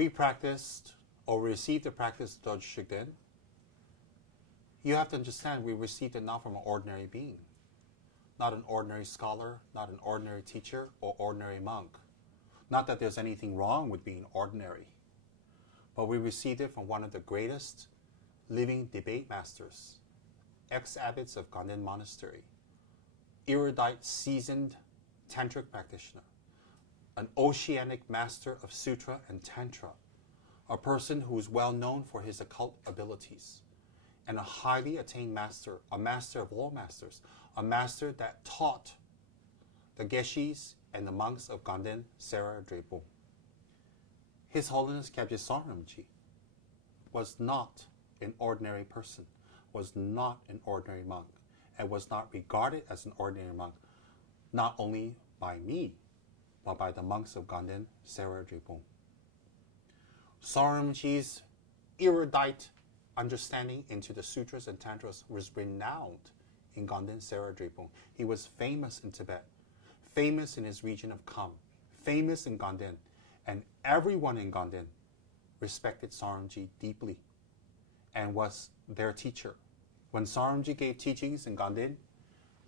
we practiced or received the practice of Dorje Shugden, you have to understand we received it not from an ordinary being, not an ordinary scholar, not an ordinary teacher or ordinary monk. Not that there's anything wrong with being ordinary, but we received it from one of the greatest living debate masters, ex-abbots of Ganden Monastery, erudite, seasoned tantric practitioner, an oceanic master of sutra and tantra, a person who is well known for his occult abilities, and a highly attained master, a master of all masters, a master that taught the Geshis and the monks of Ganden Sera Drepung. His Holiness Kyabje Rinpoche was not an ordinary person, was not an ordinary monk, and was not regarded as an ordinary monk, not only by me, but by the monks of Ganden Sera Drepung. Rinpoche's erudite understanding into the sutras and tantras was renowned in Ganden Sera Drepung. He was famous in Tibet, famous in his region of Kham, famous in Ganden, and everyone in Ganden respected Rinpoche deeply and was their teacher. When Rinpoche gave teachings in Ganden,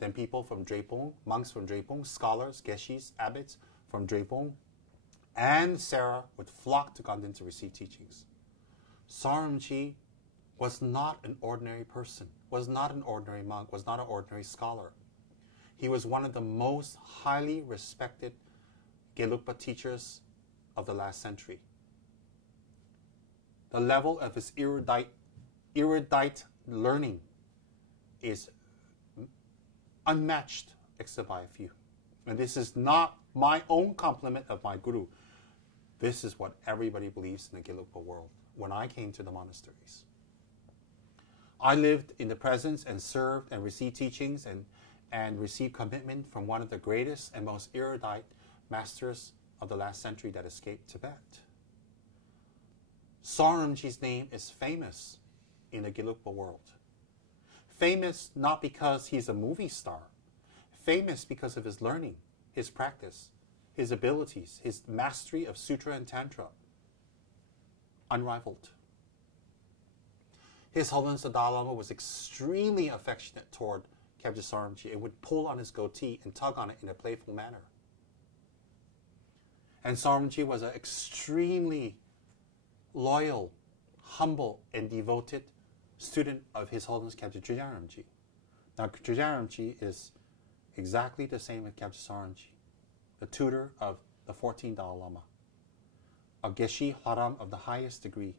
then people from Drepung, monks from Drepung, scholars, Geshis, abbots from Drepung, and Sera would flock to Ganden to receive teachings. Rinpoche was not an ordinary person, was not an ordinary monk, was not an ordinary scholar. He was one of the most highly respected Gelugpa teachers of the last century. The level of his erudite learning is unmatched except by a few. And this is not my own compliment of my guru. This is what everybody believes in the Gelugpa world. When I came to the monasteries, I lived in the presence and served and received teachings and received commitment from one of the greatest and most erudite masters of the last century that escaped Tibet. Rinpoche's name is famous in the Gelugpa world. Famous not because he's a movie star, famous because of his learning, his practice, his abilities, his mastery of sutra and tantra. Unrivaled. His Holiness the Dalai Lama was extremely affectionate toward Kyabje Rinpoche and would pull on his goatee and tug on it in a playful manner. And Rinpoche was an extremely loyal, humble, and devoted student of His Holiness Kyabje Rinpoche. Now, Kyabje Rinpoche is exactly the same as Kyabje Rinpoche, the tutor of the 14th Dalai Lama, a Geshe Haram of the highest degree,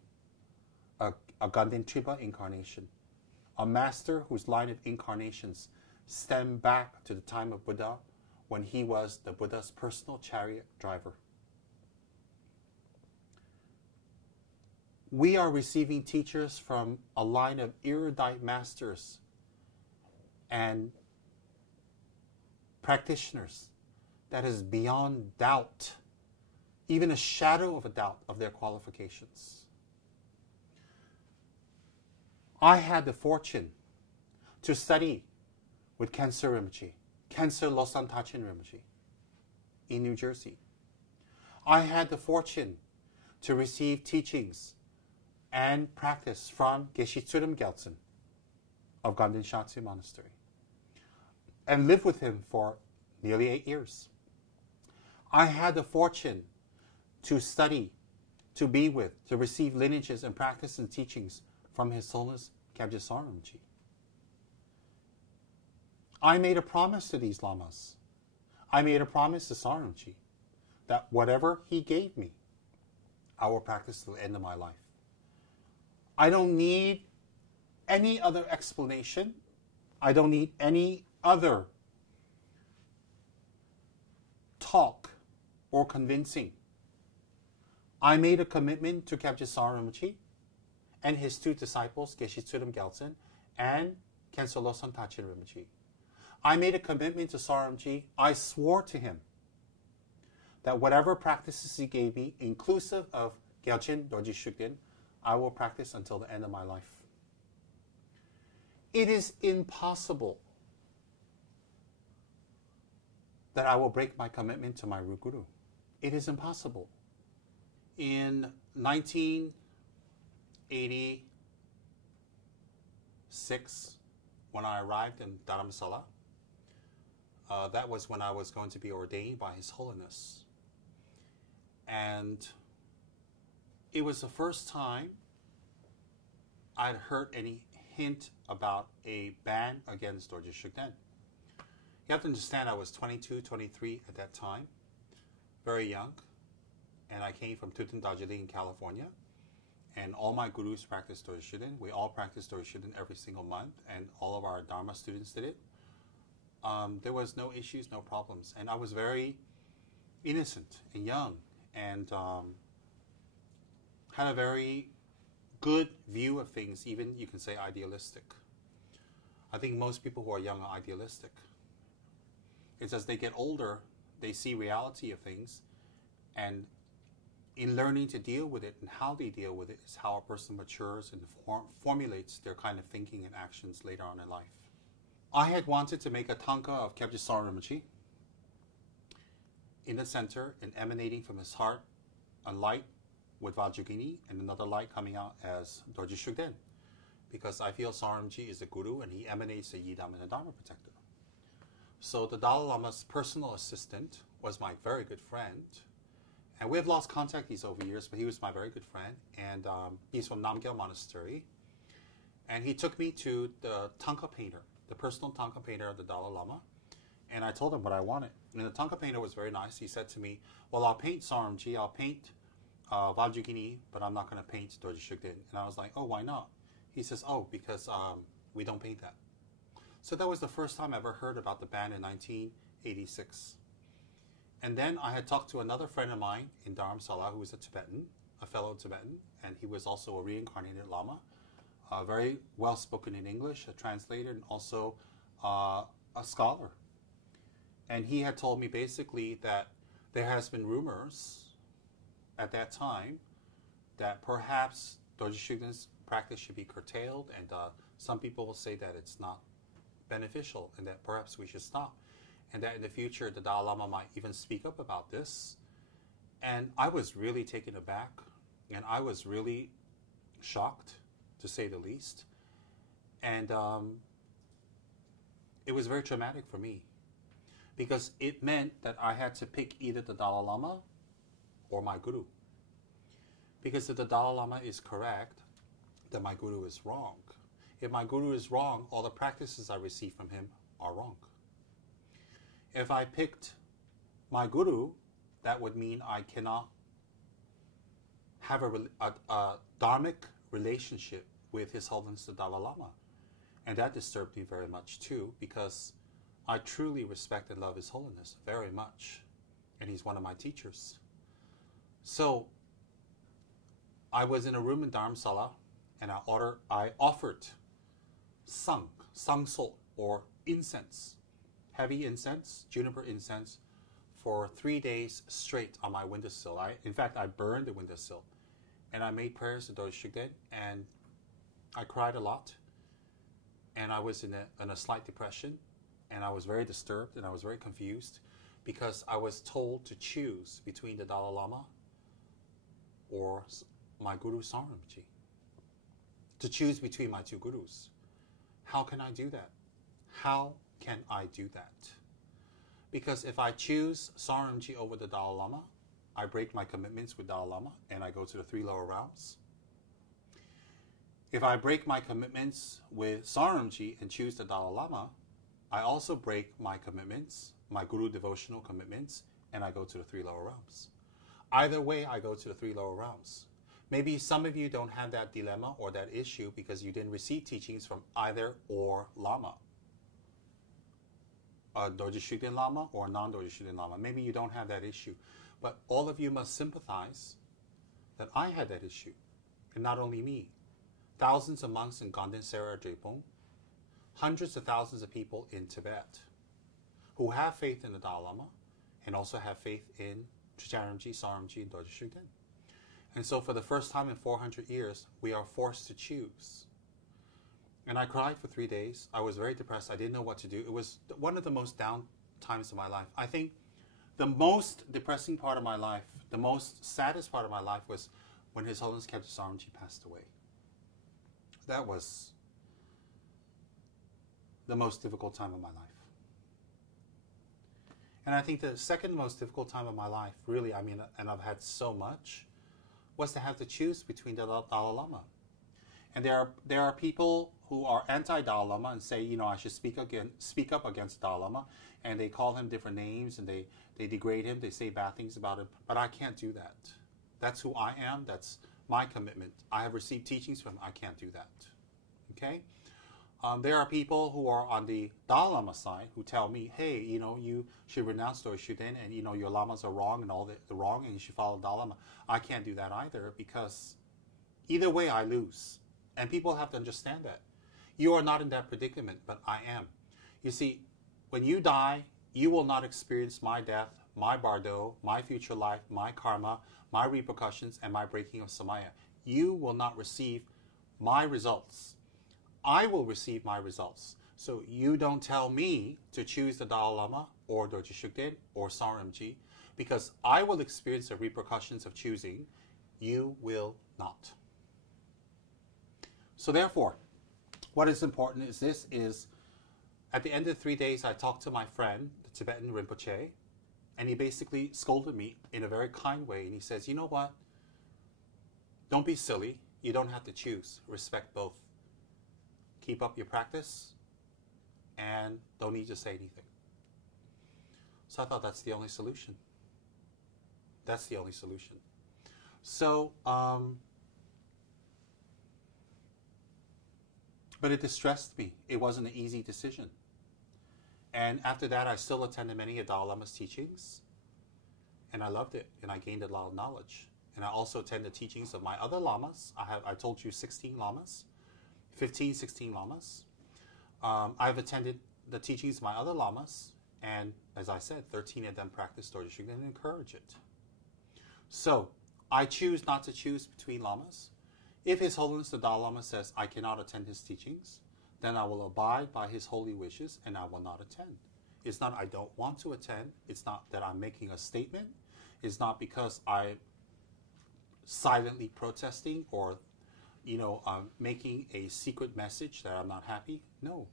a Ganden Tripa incarnation, a master whose line of incarnations stem back to the time of Buddha when he was the Buddha's personal chariot driver. We are receiving teachers from a line of erudite masters and practitioners that is beyond doubt, even a shadow of a doubt of their qualifications. I had the fortune to study with Khyentse Rinpoche, Khyentse Losang Tachin Rinpoche in New Jersey. I had the fortune to receive teachings and practice from Geshe Tsurim Gyaltsen of Ganden Shatsu Monastery and live with him for nearly 8 years. I had the fortune to study, to be with, to receive lineages and practice and teachings from His Holiness Kyabje Rinpoche. I made a promise to these lamas. I made a promise to Rinpoche that whatever he gave me, I will practice to the end of my life. I don't need any other explanation. I don't need any other talk or convincing. I made a commitment to Kyabje Rinpoche and his two disciples, Geshe Tsurim Gyaltsen and Khyentse Losang Tachin Rinpoche. I made a commitment to Rinpoche. I swore to him that whatever practices he gave me, inclusive of Gyalchen Dorje Shugden, I will practice until the end of my life. It is impossible that I will break my commitment to my root guru. It is impossible. In 1986, when I arrived in Dharamsala, that was when I was going to be ordained by His Holiness. And it was the first time I'd heard any hint about a ban against Dorje Shugden. You have to understand I was 22, 23 at that time, very young, and I came from Tutin, Darjeeling, California, and all my gurus practiced Dorje Shugden. We all practiced Dorje Shugden every single month, and all of our Dharma students did it. There was no issues, no problems, and I was very innocent and young, and had a very good view of things, even you can say idealistic. I think most people who are young are idealistic. It's as they get older, they see reality of things, and in learning to deal with it and how they deal with it is how a person matures and formulates their kind of thinking and actions later on in life. I had wanted to make a tanka of Kyabje Sarn Rinpoche. In the center and emanating from his heart, a light with Vajragini and another light coming out as Dorje Shugden, because I feel Saramji is a guru and he emanates a Yidam and a Dharma protector. So the Dalai Lama's personal assistant was my very good friend, and we have lost contact these over years, but he was my very good friend, and he's from Namgyal Monastery, and he took me to the tanka painter, the personal tanka painter of the Dalai Lama, and I told him what I wanted. And the tanka painter was very nice. He said to me, well, I'll paint Saramji, I'll paint Vajragini, but I'm not going to paint Dorje Shugden. And I was like, oh, why not? He says, oh, because we don't paint that. So that was the first time I ever heard about the ban in 1986. And then I had talked to another friend of mine in Dharamsala who was a Tibetan, a fellow Tibetan, and he was also a reincarnated Lama, very well spoken in English, a translator, and also a scholar. And he had told me basically that there has been rumors at that time that perhaps Dorje Shugden's practice should be curtailed, and some people will say that it's not beneficial and that perhaps we should stop, and that in the future the Dalai Lama might even speak up about this. And I was really taken aback, and I was really shocked, to say the least. And it was very traumatic for me, because it meant that I had to pick either the Dalai Lama or my guru. Because if the Dalai Lama is correct, then my guru is wrong. If my guru is wrong, all the practices I receive from him are wrong. If I picked my guru, that would mean I cannot have a dharmic relationship with His Holiness the Dalai Lama. And that disturbed me very much too, because I truly respect and love His Holiness very much, and he's one of my teachers. So I was in a room in Dharamsala, and I offered sang salt, or incense, heavy incense, juniper incense, for 3 days straight on my windowsill. In fact, I burned the windowsill, and I made prayers to Dorje Shugden, and I cried a lot, and I was in a slight depression, and I was very disturbed, and I was very confused, because I was told to choose between the Dalai Lama or my Guru Sarn Rinpoche, to choose between my two gurus. How can I do that? How can I do that? Because if I choose Sarn Rinpoche over the Dalai Lama, I break my commitments with Dalai Lama and I go to the 3 lower realms. If I break my commitments with Sarn Rinpoche and choose the Dalai Lama, I also break my commitments, my guru devotional commitments, and I go to the 3 lower realms. Either way, I go to the 3 lower realms. Maybe some of you don't have that dilemma or that issue because you didn't receive teachings from either or Lama. A Dorje Shugden Lama or a non-Dorje Shugden Lama. Maybe you don't have that issue. But all of you must sympathize that I had that issue. And not only me. Thousands of monks in Ganden Sera Drepung, hundreds of thousands of people in Tibet who have faith in the Dalai Lama and also have faith in Tricharamji, Saramji, and Dorje Shugden. And so for the first time in 400 years, we are forced to choose. And I cried for 3 days. I was very depressed. I didn't know what to do. It was one of the most down times of my life. I think the most depressing part of my life, the most saddest part of my life was when His Holiness Khyentse Sarumji passed away. That was the most difficult time of my life. And I think the second most difficult time of my life, really, I mean, and I've had so much, was to have to choose between the Dalai Lama. And there are people who are anti-Dalai Lama and say, you know, I should speak up against Dalai Lama, and they call him different names and they degrade him, they say bad things about him, but I can't do that. That's who I am, that's my commitment. I have received teachings from him, I can't do that. Okay? There are people who are on the Dalai Lama side who tell me, hey, you know, you should renounce Dorshuden and, you know, your lamas are wrong and all the wrong and you should follow Dalai Lama. I can't do that either because either way I lose. And people have to understand that. You are not in that predicament, but I am. You see, when you die, you will not experience my death, my bardo, my future life, my karma, my repercussions, and my breaking of samaya. You will not receive my results. I will receive my results. So you don't tell me to choose the Dalai Lama or Dorje Shugden or Saramji because I will experience the repercussions of choosing. You will not. So therefore, what is important is this is, at the end of 3 days, I talked to my friend, the Tibetan Rinpoche, and he basically scolded me in a very kind way. And he says, you know what? Don't be silly. You don't have to choose. Respect both. Keep up your practice and don't need to say anything. So I thought that's the only solution. That's the only solution. So, but it distressed me. It wasn't an easy decision. And after that, I still attended many of Dalai Lama's teachings. And I loved it. And I gained a lot of knowledge. And I also attended the teachings of my other lamas. I told you 16 lamas. 16 lamas. I've attended the teachings of my other lamas. And as I said, 13 of them practice Dorje Shugden and encourage it. So, I choose not to choose between lamas. If His Holiness the Dalai Lama says I cannot attend his teachings, then I will abide by his holy wishes and I will not attend. It's not I don't want to attend. It's not that I'm making a statement. It's not because I'm silently protesting or, you know, making a secret message that I'm not happy. No.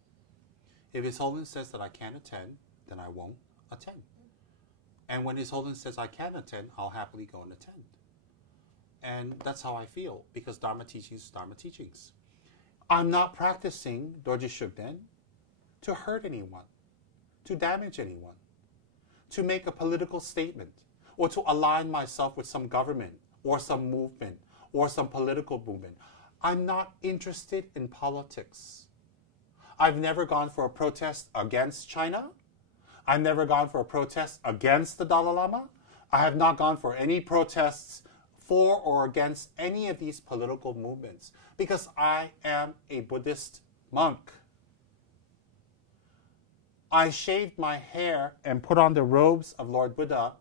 If His Holiness says that I can't attend, then I won't attend. And when His Holiness says I can attend, I'll happily go and attend. And that's how I feel, because Dharma teachings is Dharma teachings. I'm not practicing Dorje Shugden to hurt anyone, to damage anyone, to make a political statement, or to align myself with some government, or some movement, or some political movement. I'm not interested in politics. I've never gone for a protest against China. I've never gone for a protest against the Dalai Lama. I have not gone for any protests for or against any of these political movements because I am a Buddhist monk. I shaved my hair and put on the robes of Lord Buddha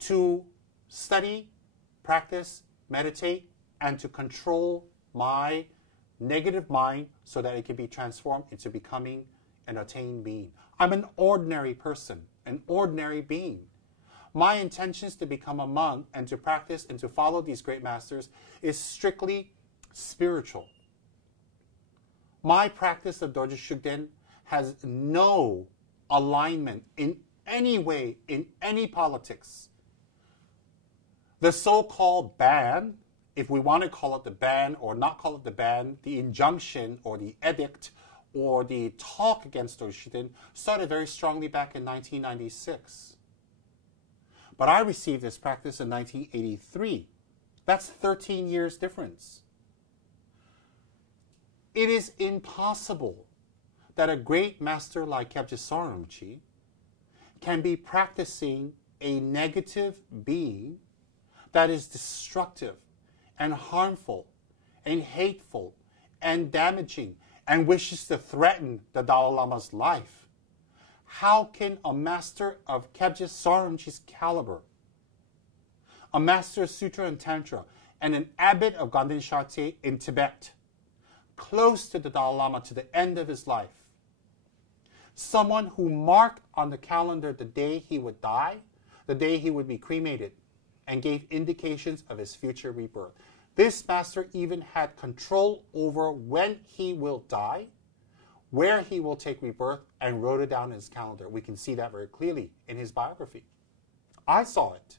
to study, practice, meditate, and to control my negative mind so that it can be transformed into becoming an attained being. I'm an ordinary person, an ordinary being. My intentions to become a monk and to practice and to follow these great masters is strictly spiritual. My practice of Dorje Shugden has no alignment in any way, in any politics. The so-called ban, if we want to call it the ban or not call it the ban, the injunction or the edict or the talk against Dorje Shugden started very strongly back in 1996. But I received this practice in 1983. That's 13 years difference. It is impossible that a great master like Khyentse Saramji can be practicing a negative being that is destructive and harmful and hateful and damaging and wishes to threaten the Dalai Lama's life. How can a master of Khyentse Saramji's caliber, a master of Sutra and Tantra, and an abbot of Ganden Shartye in Tibet, close to the Dalai Lama to the end of his life, someone who marked on the calendar the day he would die, the day he would be cremated, and gave indications of his future rebirth. This master even had control over when he will die, where he will take rebirth, and wrote it down in his calendar. We can see that very clearly in his biography. I saw it.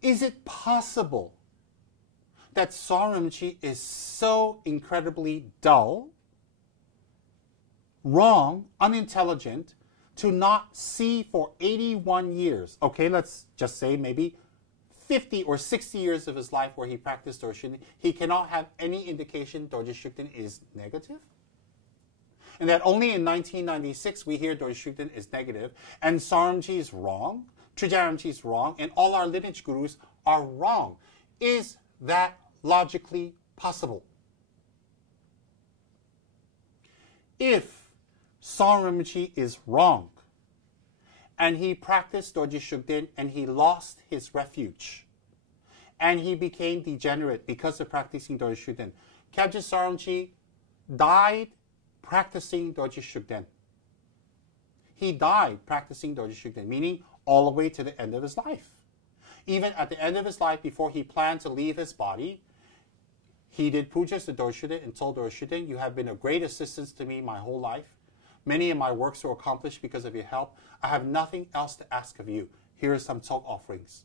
Is it possible that Rinpoche is so incredibly dull, wrong, unintelligent, to not see for 81 years, okay, let's just say maybe 50 or 60 years of his life where he practiced Dorje Shugden, he cannot have any indication Dorje Shugden is negative? And that only in 1996 we hear Dorje Shugden is negative, and Rinpoche is wrong, Trijang Rinpoche is wrong, and all our lineage gurus are wrong. Is that logically possible? If Tsem Rinpoche is wrong, and he practiced Dorje Shugden and he lost his refuge, and he became degenerate because of practicing Dorje Shugden, Kyabje Tsem Rinpoche died practicing Dorje Shugden. He died practicing Dorje Shugden, meaning all the way to the end of his life. Even at the end of his life, before he planned to leave his body, he did pujas to Dorje Shugden and told Dorje Shugden, "You have been a great assistance to me my whole life. Many of my works were accomplished because of your help. I have nothing else to ask of you. Here are some talk offerings."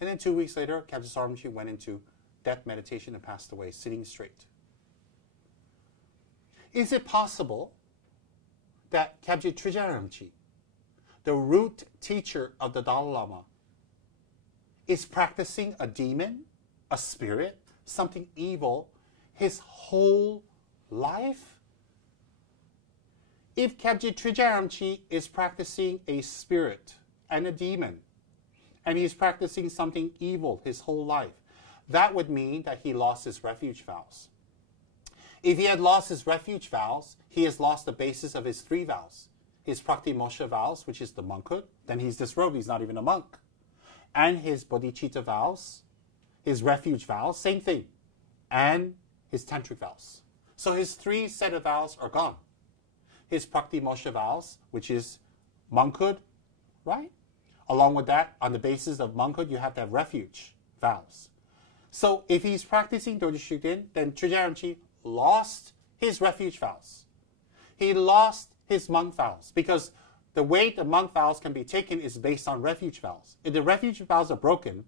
And then 2 weeks later, Kyabje Tsem Rinpoche went into death meditation and passed away, sitting straight. Is it possible that Kyabje Trijang Rinpoche, the root teacher of the Dalai Lama, is practicing a demon, a spirit, something evil, his whole life? If Kyabje Trijang Rinpoche is practicing a spirit and a demon, and he's practicing something evil his whole life, that would mean that he lost his refuge vows. If he had lost his refuge vows, he has lost the basis of his 3 vows. His Prakti-Moshe vows, which is the monkhood, then he's disrobed, he's not even a monk. And his Bodhicitta vows, his refuge vows, same thing. And his Tantric vows. So his 3 set of vows are gone. His Prakti-Moshe vows, which is monkhood, right? Along with that, on the basis of monkhood, you have to have refuge vows. So if he's practicing Dorje Shugden, then Trijang Rinpoche lost his refuge vows. He lost his monk vows, because the way the monk vows can be taken is based on refuge vows. If the refuge vows are broken,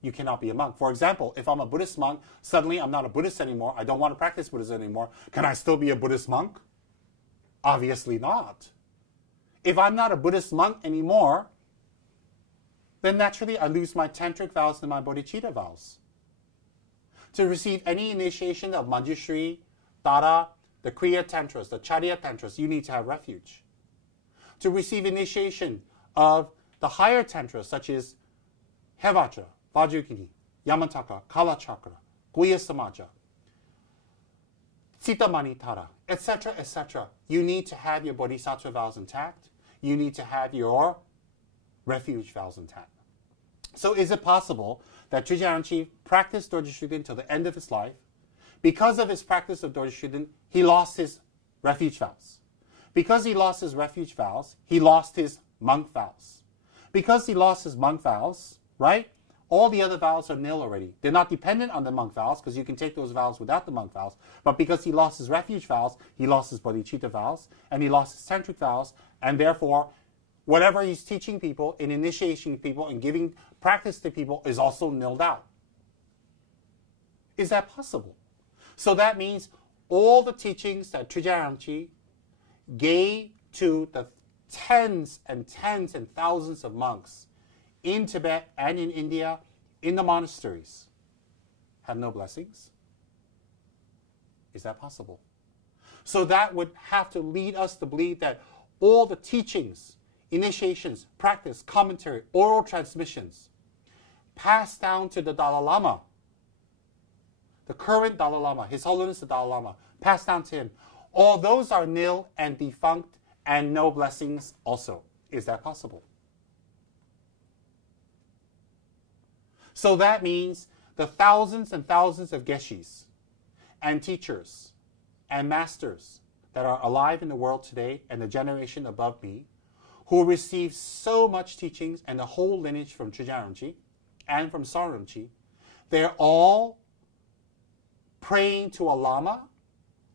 you cannot be a monk. For example, if I'm a Buddhist monk, suddenly I'm not a Buddhist anymore, I don't want to practice Buddhism anymore, can I still be a Buddhist monk? Obviously not. If I'm not a Buddhist monk anymore, then naturally I lose my Tantric vows and my Bodhicitta vows. To receive any initiation of Manjushri, Tara, the Kriya Tantras, the Charya Tantras, you need to have refuge. To receive initiation of the higher Tantras, such as Hevajra, Vajrayogini, Yamataka, Kala Chakra, Guhya Samaja, Sitamani Tara, etc., etc., you need to have your Bodhisattva vows intact. You need to have your refuge vows intact. So is it possible that Trijang Rinpoche practiced Dorje Shugden till the end of his life? Because of his practice of Dorje Shugden, he lost his refuge vows. Because he lost his refuge vows, he lost his monk vows. Because he lost his monk vows, right, all the other vows are nil already. They're not dependent on the monk vows, because you can take those vows without the monk vows. But because he lost his refuge vows, he lost his bodhicitta vows, and he lost his tantric vows, and therefore, whatever he's teaching people, in initiating people, and giving practice to people is also nilled out. Is that possible? So that means all the teachings that Trijang Rinpoche gave to the tens and tens and thousands of monks in Tibet and in India, in the monasteries, have no blessings? Is that possible? So that would have to lead us to believe that all the teachings, initiations, practice, commentary, oral transmissions passed down to the Dalai Lama, the current Dalai Lama, His Holiness the Dalai Lama, passed down to him. All those are nil and defunct and no blessings also. Is that possible? So that means the thousands and thousands of geshis and teachers and masters that are alive in the world today and the generation above me who received so much teachings and the whole lineage from Trungpa Rinpoche and from Sawam Rinpoche, they're all praying to a Lama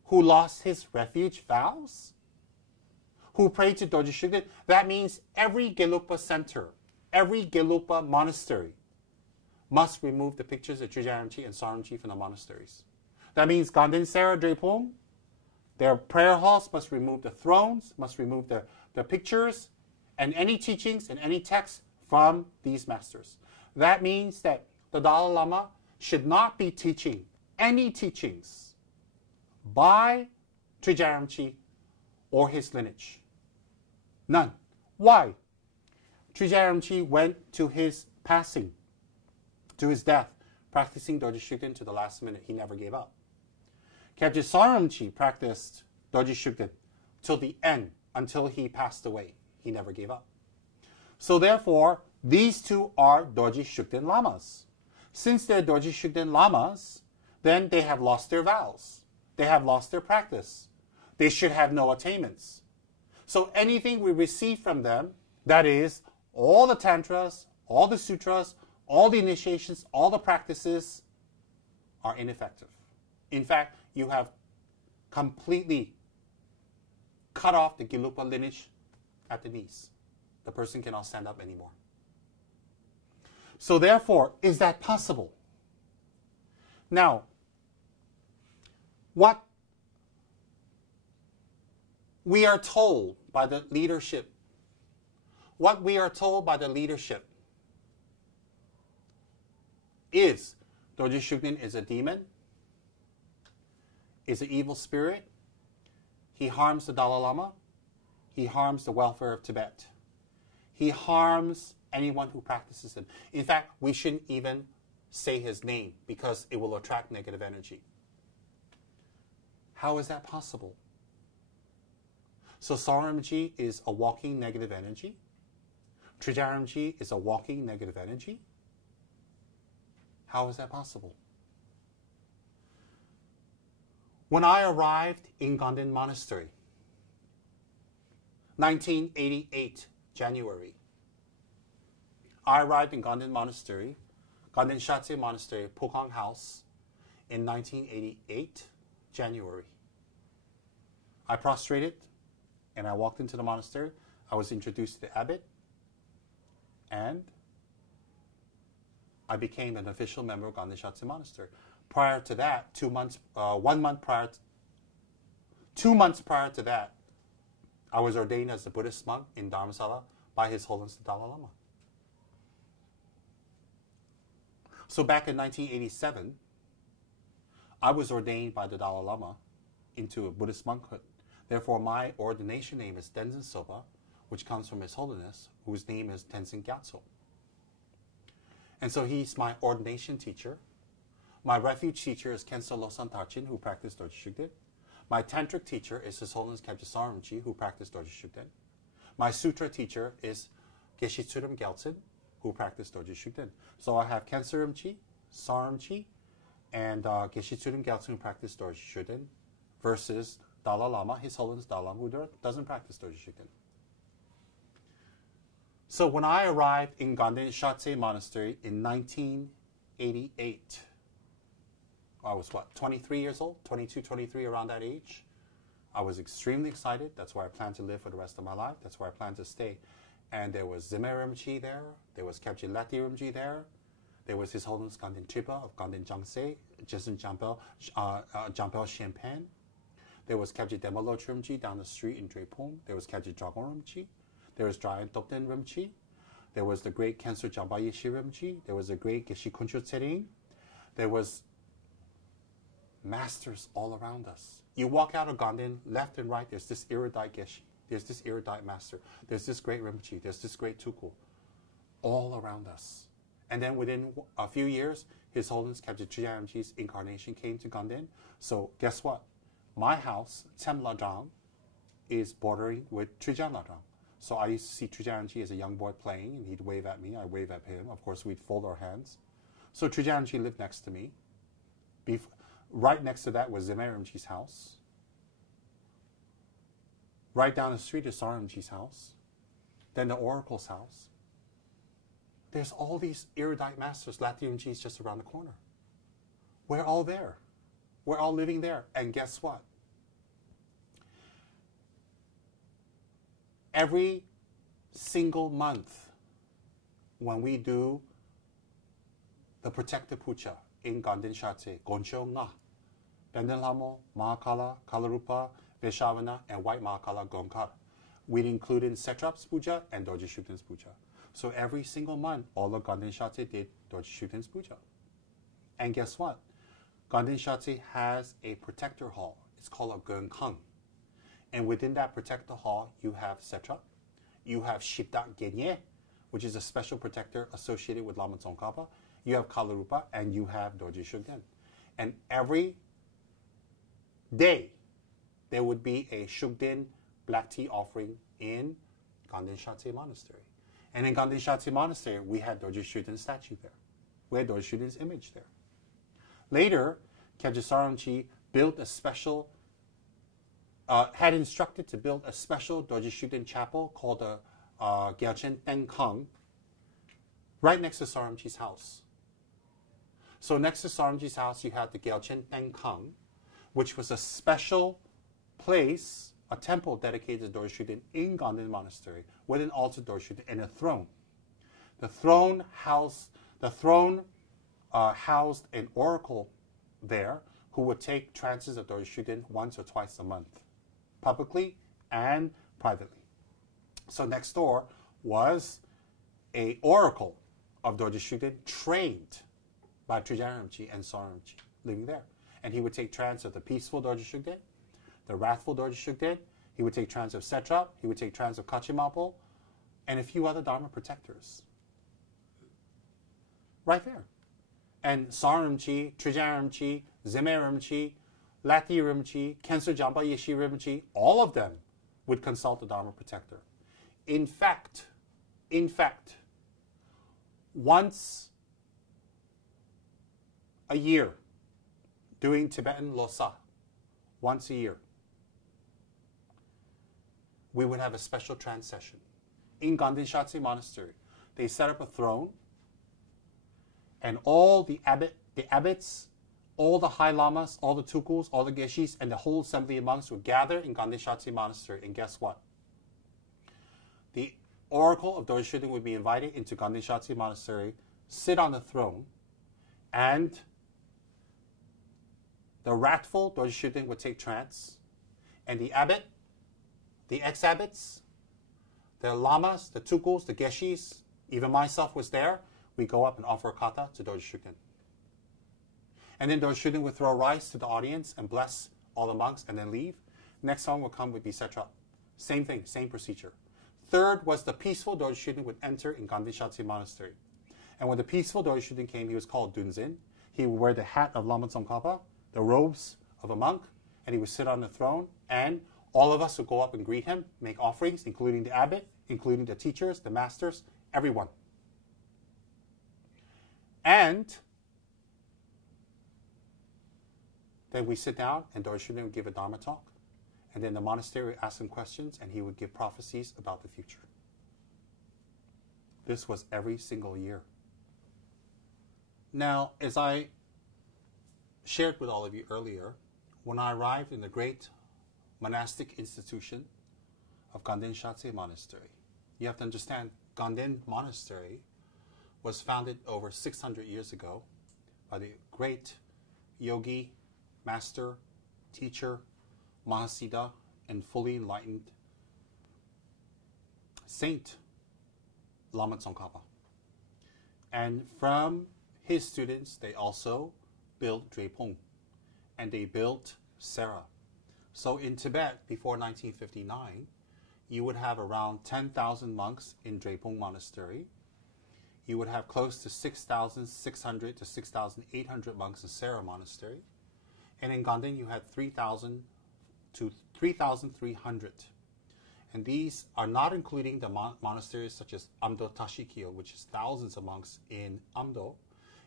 who lost his refuge vows, who prayed to Dorje Shugden. That means every Gelugpa center, every Gelugpa monastery must remove the pictures of Trungpa Rinpoche and Sawam Rinpoche from the monasteries. That means Ganden Sera Drepung, their prayer halls must remove the thrones, must remove the pictures, and any teachings and any texts from these masters. That means that the Dalai Lama should not be teaching any teachings by Trungpa Rinpoche or his lineage. None. Why? Trungpa Rinpoche went to his passing, to his death, practicing Dorje Shugden to the last minute. He never gave up. Kyabje Sawam Rinpoche practiced Dorje Shugden till the end, until he passed away. He never gave up. So therefore, these two are Dorje Shugden Lamas. Since they're Dorje Shugden Lamas, then they have lost their vows. They have lost their practice. They should have no attainments. So anything we receive from them, that is, all the tantras, all the sutras, all the initiations, all the practices, are ineffective. In fact, you have completely cut off the Gelugpa lineage at the knees. The person cannot stand up anymore. So therefore, is that possible? Now, what we are told by the leadership, is Dorje Shugden is a demon, is an evil spirit. He harms the Dalai Lama. He harms the welfare of Tibet. He harms anyone who practices him. In fact, we shouldn't even say his name because it will attract negative energy. How is that possible? So Sawam Rinpoche is a walking negative energy. Trungpa Rinpoche is a walking negative energy. How is that possible? When I arrived in Ganden Monastery, 1988, January, I arrived in Ganden Monastery, Ganden Shatse Monastery, Pokong House, in 1988, January. I prostrated and I walked into the monastery. I was introduced to the abbot, and I became an official member of Ganden Shatse Monastery. Prior to that, 2 months prior to that, I was ordained as a Buddhist monk in Dharamsala by His Holiness the Dalai Lama. So back in 1987, I was ordained by the Dalai Lama into a Buddhist monkhood. Therefore, my ordination name is Tenzin Sopa, which comes from His Holiness, whose name is Tenzin Gyatso. And so he's my ordination teacher. My refuge teacher is Khenso Losang Tarchin, who practiced Dorje Shugden. My tantric teacher is His Holiness Kyabje Sawam Rinpoche, who practiced Dorje Shugden. My sutra teacher is Geshe Tsurim Gyaltsen, who practiced Dorje Shugden. So I have Khenso Rinpoche, Sawam Rinpoche, and Geshe Tsurim Gyaltsen, who practiced Dorje Shugden, versus Dalai Lama, His Holiness Dalai Lama, who doesn't practice Dorje Shugden. So when I arrived in Ganden Shatse Monastery in 1988, I was 23 years old, 22, 23, around that age. I was extremely excited. That's where I plan to live for the rest of my life. That's where I plan to stay. And there was Zime Rinpoche there. There was Kyabje Lati Rinpoche there. There was His Holiness Ganden Tripa of Ganden Jangse, Jesun Jampel Champagne. There was Kyabje Demolo Rinpoche down the street in Drepung. There was Kyabje Dragon Rinpoche. There was Dryan Dokten Rinpoche. There was the great Khenso Jamba Yeshi Rinpoche. There was the great Geshe Kuncho Tsering. There was masters all around us. You walk out of Ganden, left and right, there's this erudite Geshe. There's this erudite master. There's this great Rinpoche. There's this great Tuku. All around us. And then within a few years, His Holiness Kyabje Trungpa Rinpoche's incarnation came to Ganden. So guess what? My house, Tsem Ladrang, is bordering with Trungpa Ladrang. So I used to see Trungpa Rinpoche as a young boy playing, and he'd wave at me. I'd wave at him. Of course, we'd fold our hands. So Trungpa Rinpoche lived next to me. Right next to that was Zime Rinpoche's house. Right down the street is Sawam Rinpoche's house. Then the oracle's house. There's all these erudite masters. Lati Rinpoche is just around the corner. We're all there. We're all living there. And guess what? Every single month when we do the protective puja in Ganden Shate, Gonchong Na, Benden Lamo, Mahakala, Kalarupa, Veshavana, and White Mahakala Gonkar, we include in Satrap's puja and Dorje Shukden's puja. So every single month, all of Ganden Shate did Dorje Shukden's puja. And guess what? Ganden Shate has a protector hall. It's called a Gonkang. And within that protector hall, you have Setra, you have Shibda Genye, which is a special protector associated with Lama Tsongkhapa, you have Kalarupa, and you have Dorje Shukden. And every day, there would be a Shukden black tea offering in Ganden Shate Monastery. And in Ganden Shate Monastery, we had Dorje Shukden's statue there. We had Dorje Shukden's image there. Later, Kyabje Saramchi built a special, had instructed to build a special Dorje Shukden chapel called the Gyalchen Tenkang, right next to Saramchi's house. So next to Saramchi's house, you had the Gyalchen Tenkang, which was a special place, a temple dedicated to Dorje Shukden in Ganden Monastery, with an altar Dorje Shukden and a throne. The throne housed an oracle there who would take trances of Dorje Shukden once or twice a month, publicly and privately. So next door was an oracle of Dorje Shukden trained by Trijang Rinpoche and Soren Rinpoche living there. And he would take trance of the peaceful Dorje Shukden, the wrathful Dorje Shukden, he would take trance of Setrap, he would take trance of Kachimapo, and a few other Dharma protectors. Right there. And Soren Rinpoche, Trijang Rinpoche, Zeme Rinpoche, Lati Rinpoche, Khenso Jamba Yeshi Rinpoche, all of them would consult the Dharma protector. In fact, once a year, doing Tibetan Losa, once a year, we would have a special trance session. In Ganden Shate Monastery, they set up a throne, and all the abbots, all the high lamas, all the tukuls, all the geshis, and the whole assembly of monks would gather in Ganden Shate Monastery. And guess what? The oracle of Dorje Shukden would be invited into Ganden Shate Monastery, sit on the throne, and the wrathful Dorje Shukden would take trance, and the abbot, the ex-abbots, the lamas, the tukuls, the geshis, even myself was there, we go up and offer a kata to Dorje Shukden. And then Dorje Shukden would throw rice to the audience and bless all the monks and then leave. Next song would come would be Setra. Same thing, same procedure. Third was the peaceful Dorje Shukden would enter in Ganden Shate Monastery. And when the peaceful Dorje Shukden came, he was called Dunzin. He would wear the hat of Lama Tsongkhapa, the robes of a monk, and he would sit on the throne, and all of us would go up and greet him, make offerings, including the abbot, including the teachers, the masters, everyone. And then we sit down, and Dorje Shukden would give a Dharma talk. And then the monastery would ask him questions, and he would give prophecies about the future. This was every single year. Now, as I shared with all of you earlier, when I arrived in the great monastic institution of Ganden Shate Monastery, you have to understand, Ganden Monastery was founded over 600 years ago by the great yogi, master, teacher, Mahasiddha, and fully enlightened Saint Lama Tsongkhapa. And from his students, they also built Drepung, and they built Sera. So in Tibet, before 1959, you would have around 10,000 monks in Drepung Monastery. You would have close to 6,600 to 6,800 monks in Sera Monastery. And in Ganden, you had 3,000 to 3,300. And these are not including the monasteries such as Amdo Tashikyo, which is thousands of monks in Amdo,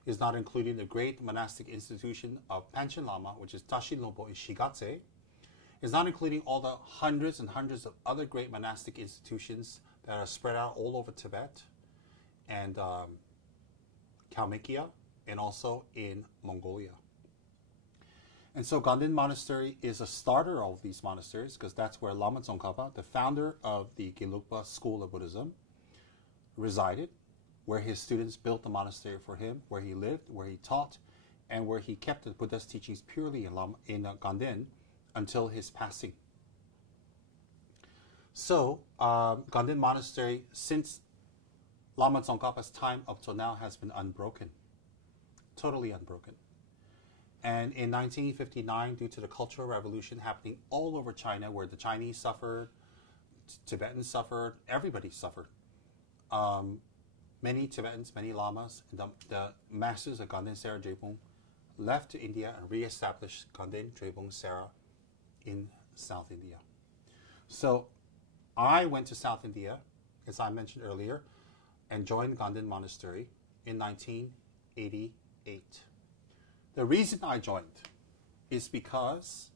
is not including the great monastic institution of Panchen Lama, which is Tashi Lompo in Shigatse. It's not including all the hundreds and hundreds of other great monastic institutions that are spread out all over Tibet and Kalmykia, and also in Mongolia. And so Ganden Monastery is a starter of these monasteries, because that's where Lama Tsongkhapa, the founder of the Gelugpa school of Buddhism, resided, where his students built the monastery for him, where he lived, where he taught, and where he kept the Buddha's teachings purely in Ganden until his passing. So, Ganden Monastery, since Lama Tsongkhapa's time up till now, has been unbroken, totally unbroken. And in 1959, due to the Cultural Revolution happening all over China, where the Chinese suffered, Tibetans suffered, everybody suffered. Many Tibetans, many lamas, and the masters of Ganden Sera Drepung left to India and re-established Ganden Drepung Sera in South India. So I went to South India, as I mentioned earlier, and joined Ganden Monastery in 1988. The reason I joined is because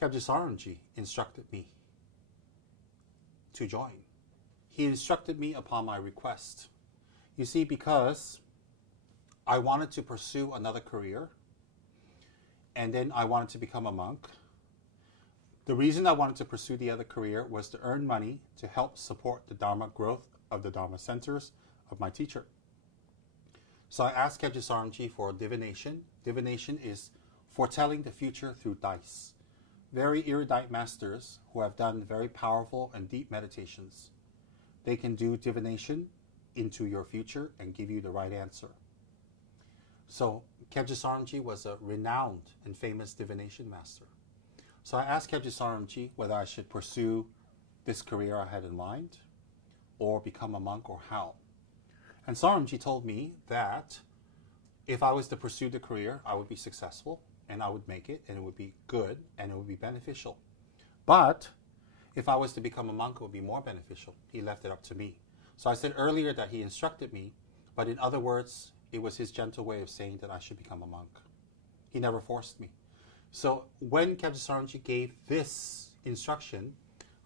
Kyabje Saronji instructed me to join. He instructed me upon my request. You see, because I wanted to pursue another career, and then I wanted to become a monk. The reason I wanted to pursue the other career was to earn money to help support the Dharma growth of the Dharma centers of my teacher. So I asked Kyabje Saronji for divination. Divination is foretelling the future through dice. Very erudite masters who have done very powerful and deep meditations, they can do divination into your future and give you the right answer. So Kyabje Saronji was a renowned and famous divination master. So I asked Kyabje Saronji whether I should pursue this career I had in mind, or become a monk, or how. And Saronji told me that if I was to pursue the career, I would be successful, and I would make it, and it would be good, and it would be beneficial. But if I was to become a monk, it would be more beneficial. He left it up to me. So I said earlier that he instructed me, but in other words, it was his gentle way of saying that I should become a monk. He never forced me. So when Kyabje Saronji gave this instruction,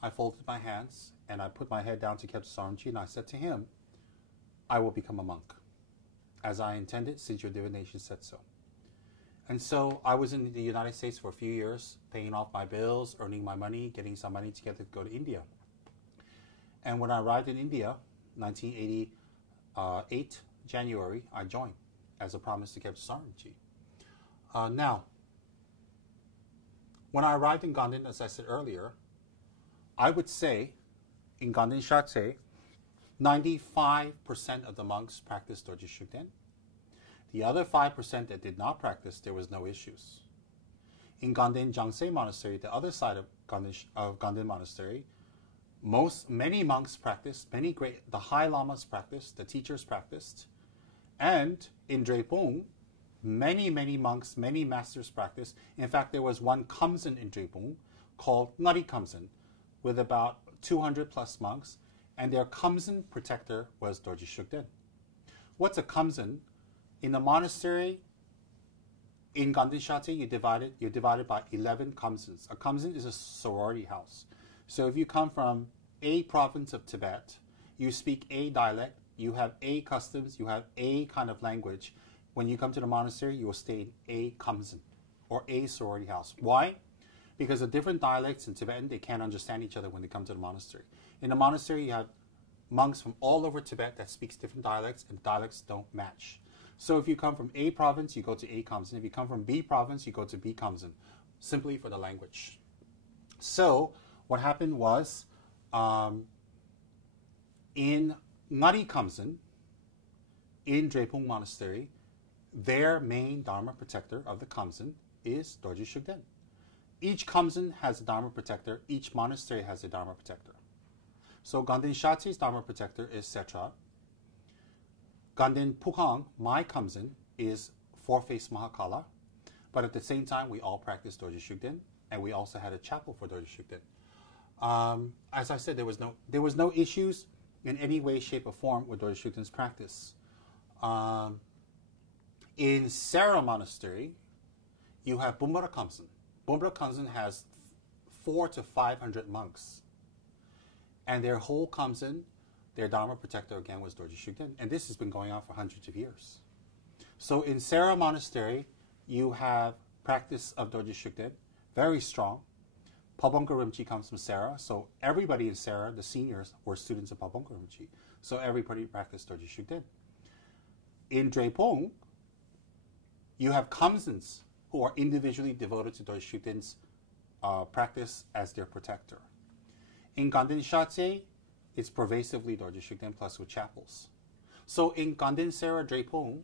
I folded my hands and I put my head down to Kyabje Saronji and I said to him, I will become a monk, as I intended, since your divination said so. And so I was in the United States for a few years, paying off my bills, earning my money, getting some money together to go to India. And when I arrived in India, 1988, January, I joined as a promise to Kyabje Saronji. Now, when I arrived in Ganden, as I said earlier, I would say, in Ganden Shatse, 95% of the monks practiced Dorje Shugden. The other 5% that did not practice, there was no issues. In Ganden Jangse Monastery, the other side of Ganden Monastery, many monks practiced, the high lamas practiced, the teachers practiced, and in Drepung, many monks, many masters practiced. In fact, there was one Kamsen in Drepung called Ngari Kamsen, with about 200 plus monks, and their Kamsen protector was Dorje Shugden. What's a Kamsen? In the monastery, in Ganden Shatse, you're divided by 11 Kamsens. A Kamsen is a sorority house. So if you come from a province of Tibet, you speak a dialect, you have a customs, you have a kind of language. When you come to the monastery, you will stay in a Kamsen, or a sorority house. Why? Because the different dialects in Tibetan, they can't understand each other when they come to the monastery. In the monastery, you have monks from all over Tibet that speaks different dialects, and dialects don't match. So if you come from A province, you go to A Kamsen. If you come from B province, you go to B Kamsen, simply for the language. So what happened was, in Ngari Kamsen, in Drepung Monastery, their main Dharma protector of the Kamsen is Dorje Shugden. Each Kamsen has a Dharma protector. Each monastery has a Dharma protector. So Ganden Shatse's Dharma protector is Setra. Ganden Pukhang, my Kamsen, is Four-Faced Mahakala. But at the same time, we all practice Dorje Shugden, and we also had a chapel for Dorje Shugden. As I said, there was no issues in any way, shape, or form with Dorje Shugden's practice. In Sera Monastery, you have Bumbara Kamsen. Bonbra Kanzen has 400 to 500 monks. And their whole Kanzen, their Dharma protector again was Dorje Shugden. And this has been going on for hundreds of years. So in Sera Monastery, you have practice of Dorje Shugden, very strong. Pabongka Rinpoche comes from Sera, so everybody in Sera, the seniors, were students of Pabongka Rinpoche. So everybody practiced Dorje Shugden. In Drepung, you have Kamsens who are individually devoted to Dorje Shugden's practice as their protector. In Ganden Shatse, it's pervasively Dorje Shugden plus with chapels. So in Ganden Sera Drepung,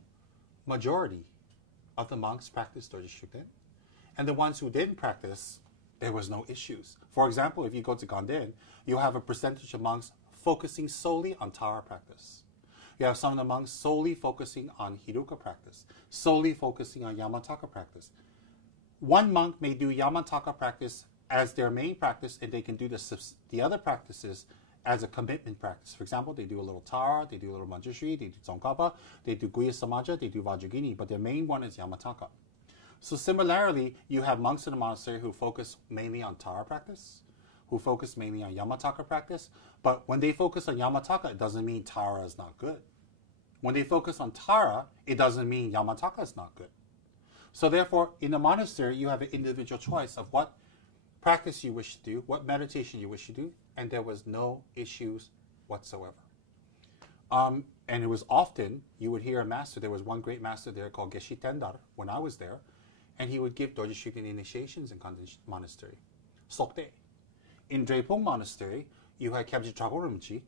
majority of the monks practiced Dorje Shugden. And the ones who didn't practice, there was no issues. For example, if you go to Ganden, you have a percentage of monks focusing solely on Tara practice. You have some of the monks solely focusing on Hiruka practice, solely focusing on Yamataka practice. One monk may do Yamataka practice as their main practice, and they can do the other practices as a commitment practice. For example, they do a little Tara, they do a little Manjushri, they do Tsongkhapa, they do Guya Samaja, they do Vajragini, but their main one is Yamataka. So similarly, you have monks in the monastery who focus mainly on Tara practice, who focus mainly on Yamataka practice, but when they focus on Yamataka, it doesn't mean Tara is not good. When they focus on Tara, it doesn't mean Yamataka is not good. So therefore, in the monastery, you have an individual choice of what practice you wish to do, what meditation you wish to do, and there was no issues whatsoever. And it was often, you would hear a master, there was one great master there called Geshe Tendar when I was there, and he would give Dorje Shugden initiations in Ganden Monastery. Sokde. In Drepung Monastery, you had Kyabje Dragon Rinpoche,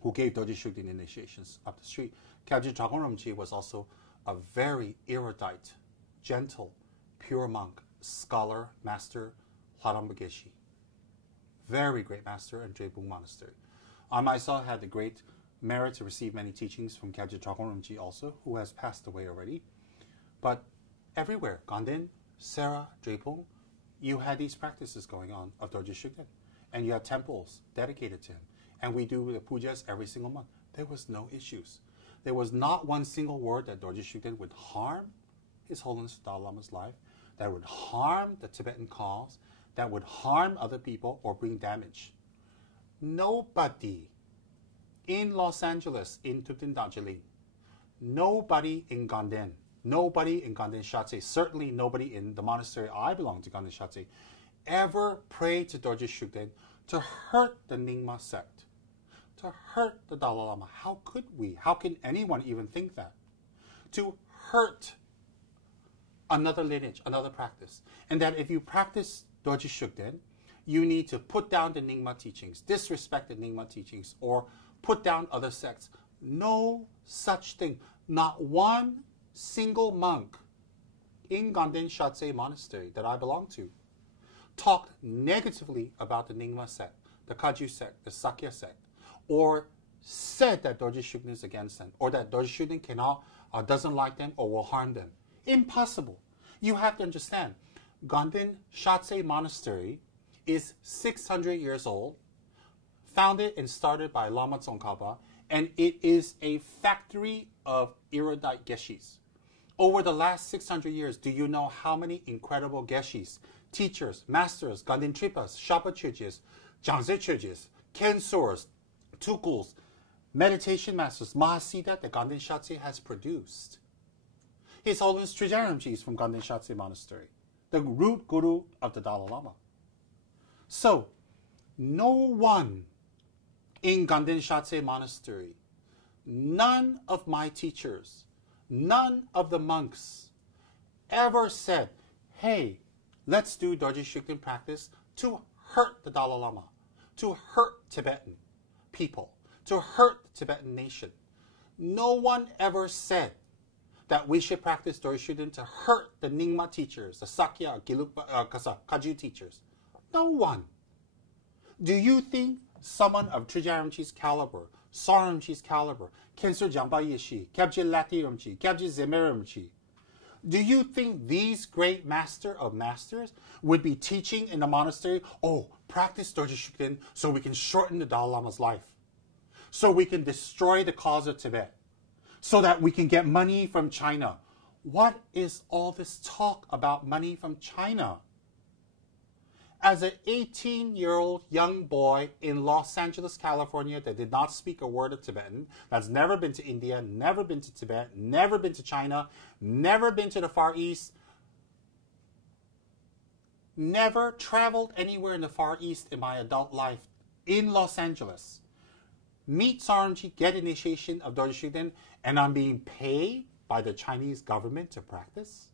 who gave Dorje Shugden initiations up the street. Kyabje Dragon Rinpoche was also a very erudite, gentle, pure monk, scholar, master, Hlaramba Geshe. Very great master in Drepung Monastery. I myself had the great merit to receive many teachings from Kyabje Dragon Rinpoche also, who has passed away already. But everywhere, Ganden, Sera, Drepung, you had these practices going on of Dorje Shugden. And you had temples dedicated to him. And we do the pujas every single month. There was no issues. There was not one single word that Dorje Shugden would harm His Holiness Dalai Lama's life, that would harm the Tibetan cause, that would harm other people or bring damage. Nobody in Los Angeles, in Tupten Darjeeling, nobody in Ganden, nobody in Ganden Shatse, certainly nobody in the monastery I belong to, Ganden Shatse, ever prayed to Dorje Shugden to hurt the Nyingma sect, to hurt the Dalai Lama. How could we? How can anyone even think that? To hurt another lineage, another practice. And that if you practice Dorje Shugden, you need to put down the Nyingma teachings, disrespect the Nyingma teachings, or put down other sects. No such thing. Not one single monk in Ganden Shatse Monastery that I belong to talked negatively about the Nyingma sect, the Kagyu sect, the Sakya sect, or said that Dorje Shugden is against them, or that Dorje Shugden cannot, doesn't like them, or will harm them. Impossible. You have to understand, Ganden Shatse Monastery is 600 years old, founded and started by Lama Tsongkhapa, and it is a factory of erudite Geshis. Over the last 600 years, do you know how many incredible Geshis, teachers, masters, Ganden Tripas, Shapa Chögyes, Jangze Chögyes, Kensors, Tukuls, meditation masters, Mahasiddha that Ganden Shatse has produced? His Holiness Trijang Rinpoche is from Ganden Shatse Monastery, the root guru of the Dalai Lama. So, no one in Ganden Shatse Monastery, none of my teachers, none of the monks ever said, hey, let's do Dorje Shugden practice to hurt the Dalai Lama, to hurt Tibetan people, to hurt the Tibetan nation. No one ever said that we should practice Dorje Shugden to hurt the Nyingma teachers, the Sakya, Gelugpa, Kagyu teachers. No one. Do you think someone of Trijang Rinpoche's caliber, Soren Rinpoche's caliber, Kensur Jangpa Yeshi, Kyabje Lati Rinpoche, Kyabje Zemer Rinpoche, do you think these great master of masters would be teaching in the monastery, oh, practice Dorje Shugden so we can shorten the Dalai Lama's life, so we can destroy the cause of Tibet, so that we can get money from China? What is all this talk about money from China? As an 18-year-old young boy in Los Angeles, California, that did not speak a word of Tibetan, that's never been to India, never been to Tibet, never been to China, never been to the Far East, never traveled anywhere in the Far East in my adult life, in Los Angeles, meet Sarnji, get initiation of Dorje Shugden, and I'm being paid by the Chinese government to practice?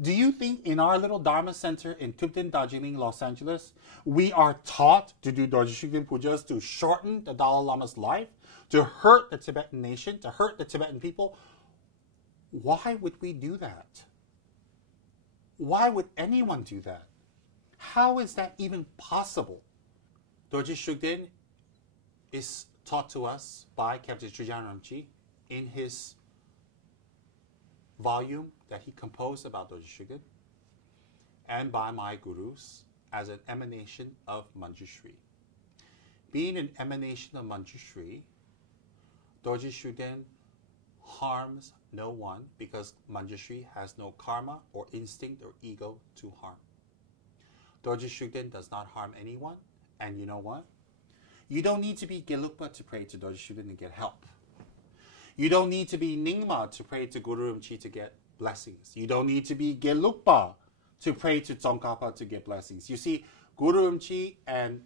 Do you think in our little Dharma center in Tupten, Darjeeling, Los Angeles, we are taught to do Dorje Shugden pujas to shorten the Dalai Lama's life, to hurt the Tibetan nation, to hurt the Tibetan people? Why would we do that? Why would anyone do that? How is that even possible? Dorje Shugden is taught to us by Captain Trijang Rinpoche in his volume that he composed about Dorje Shugden, and by my gurus as an emanation of Manjushri. Being an emanation of Manjushri, Dorje Shugden harms no one because Manjushri has no karma or instinct or ego to harm. Dorje Shugden does not harm anyone, and you know what? You don't need to be Gelugpa to pray to Dorje Shugden and get help. You don't need to be Nyingma to pray to Guru Rinpoche to get blessings. You don't need to be Gelugpa to pray to Tsongkhapa to get blessings. You see, Guru Rinpoche and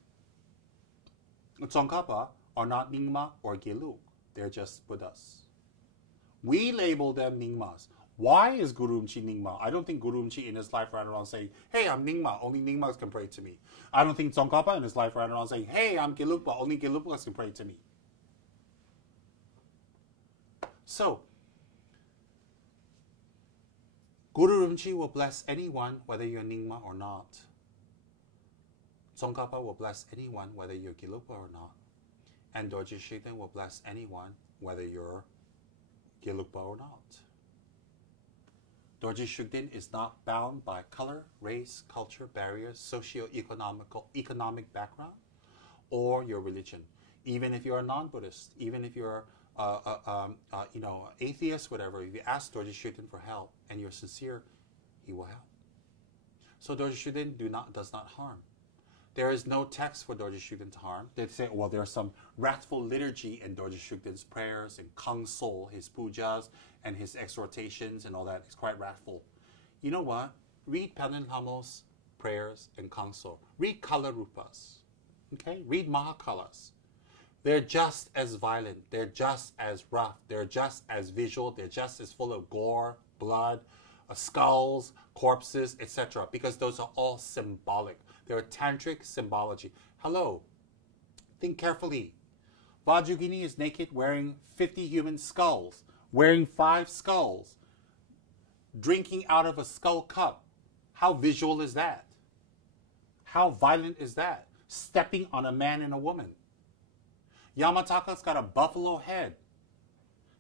Tsongkhapa are not Nyingma or Gelug. They're just Buddhas. We label them Nyingmas. Why is Guru Rinpoche Nyingma? I don't think Guru Rinpoche in his life ran around saying, hey, I'm Nyingma, only Nyingmas can pray to me. I don't think Tsongkhapa in his life ran around saying, hey, I'm Gelugpa, only Gelugpas can pray to me. So, Guru Rinpoche will bless anyone, whether you're Nyingma or not. Tsongkhapa will bless anyone, whether you're Gelugpa or not. And Dorje Shugden will bless anyone, whether you're Gelugpa or not. Dorje Shugden is not bound by color, race, culture, barriers, socio-economic background, or your religion. Even if you're a non-Buddhist, even if you're atheist, whatever, if you ask Dorje Shugden for help and you're sincere, he will help. So Dorje Shugden does not harm. There is no text for Dorje Shugden to harm. They say, well, there's some wrathful liturgy in Dorje Shugden's prayers and Kangsol, his pujas and his exhortations and all that. It's quite wrathful. You know what? Read Pandan Lamo's prayers and Kangsol. Read Kalarupas. Okay? Read Mahakalas. They're just as violent. They're just as rough. They're just as visual. They're just as full of gore, blood, skulls, corpses, etc. Because those are all symbolic. They're tantric symbology. Hello. Think carefully. Vajrayogini is naked wearing 50 human skulls, wearing 5 skulls, drinking out of a skull cup. How visual is that? How violent is that? Stepping on a man and a woman. Yamataka's got a buffalo head,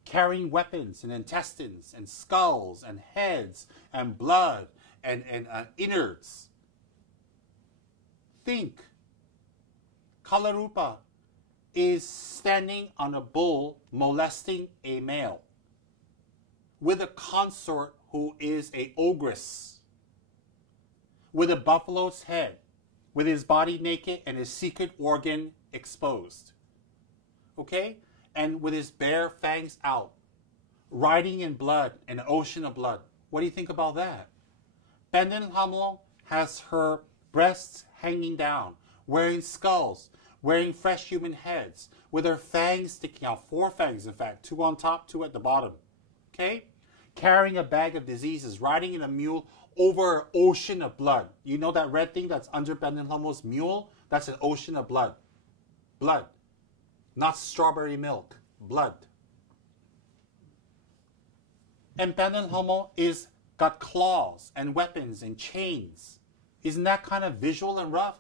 carrying weapons and intestines and skulls and heads and blood and innards. Think. Kalarupa is standing on a bull molesting a male with a consort who is a ogress, with a buffalo's head, with his body naked and his secret organ exposed. Okay? And with his bare fangs out, riding in blood, an ocean of blood. What do you think about that? Pandan Hamlong has her breasts hanging down, wearing skulls, wearing fresh human heads, with her fangs sticking out, 4 fangs in fact, 2 on top, 2 at the bottom. Okay? Carrying a bag of diseases, riding in a mule over an ocean of blood. You know that red thing that's under Pandan Hamlong's mule? That's an ocean of blood. Blood. Not strawberry milk, blood. And Pandan Hamlong is got claws and weapons and chains. Isn't that kind of visual and rough?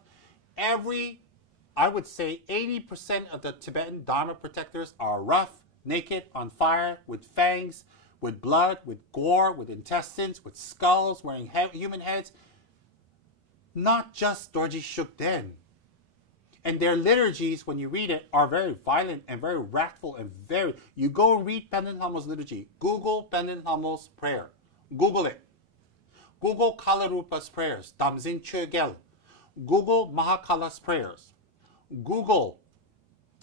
I would say 80% of the Tibetan Dharma protectors are rough, naked, on fire, with fangs, with blood, with gore, with intestines, with skulls, wearing human heads. Not just Dorje Shugden. And their liturgies, when you read it, are very violent and very wrathful and very... You go and read Pandan Hamlong's liturgy. Google Pandan Hamlong's prayer. Google it. Google Kalarupa's prayers. Damzin Chögel. Google Mahakala's prayers. Google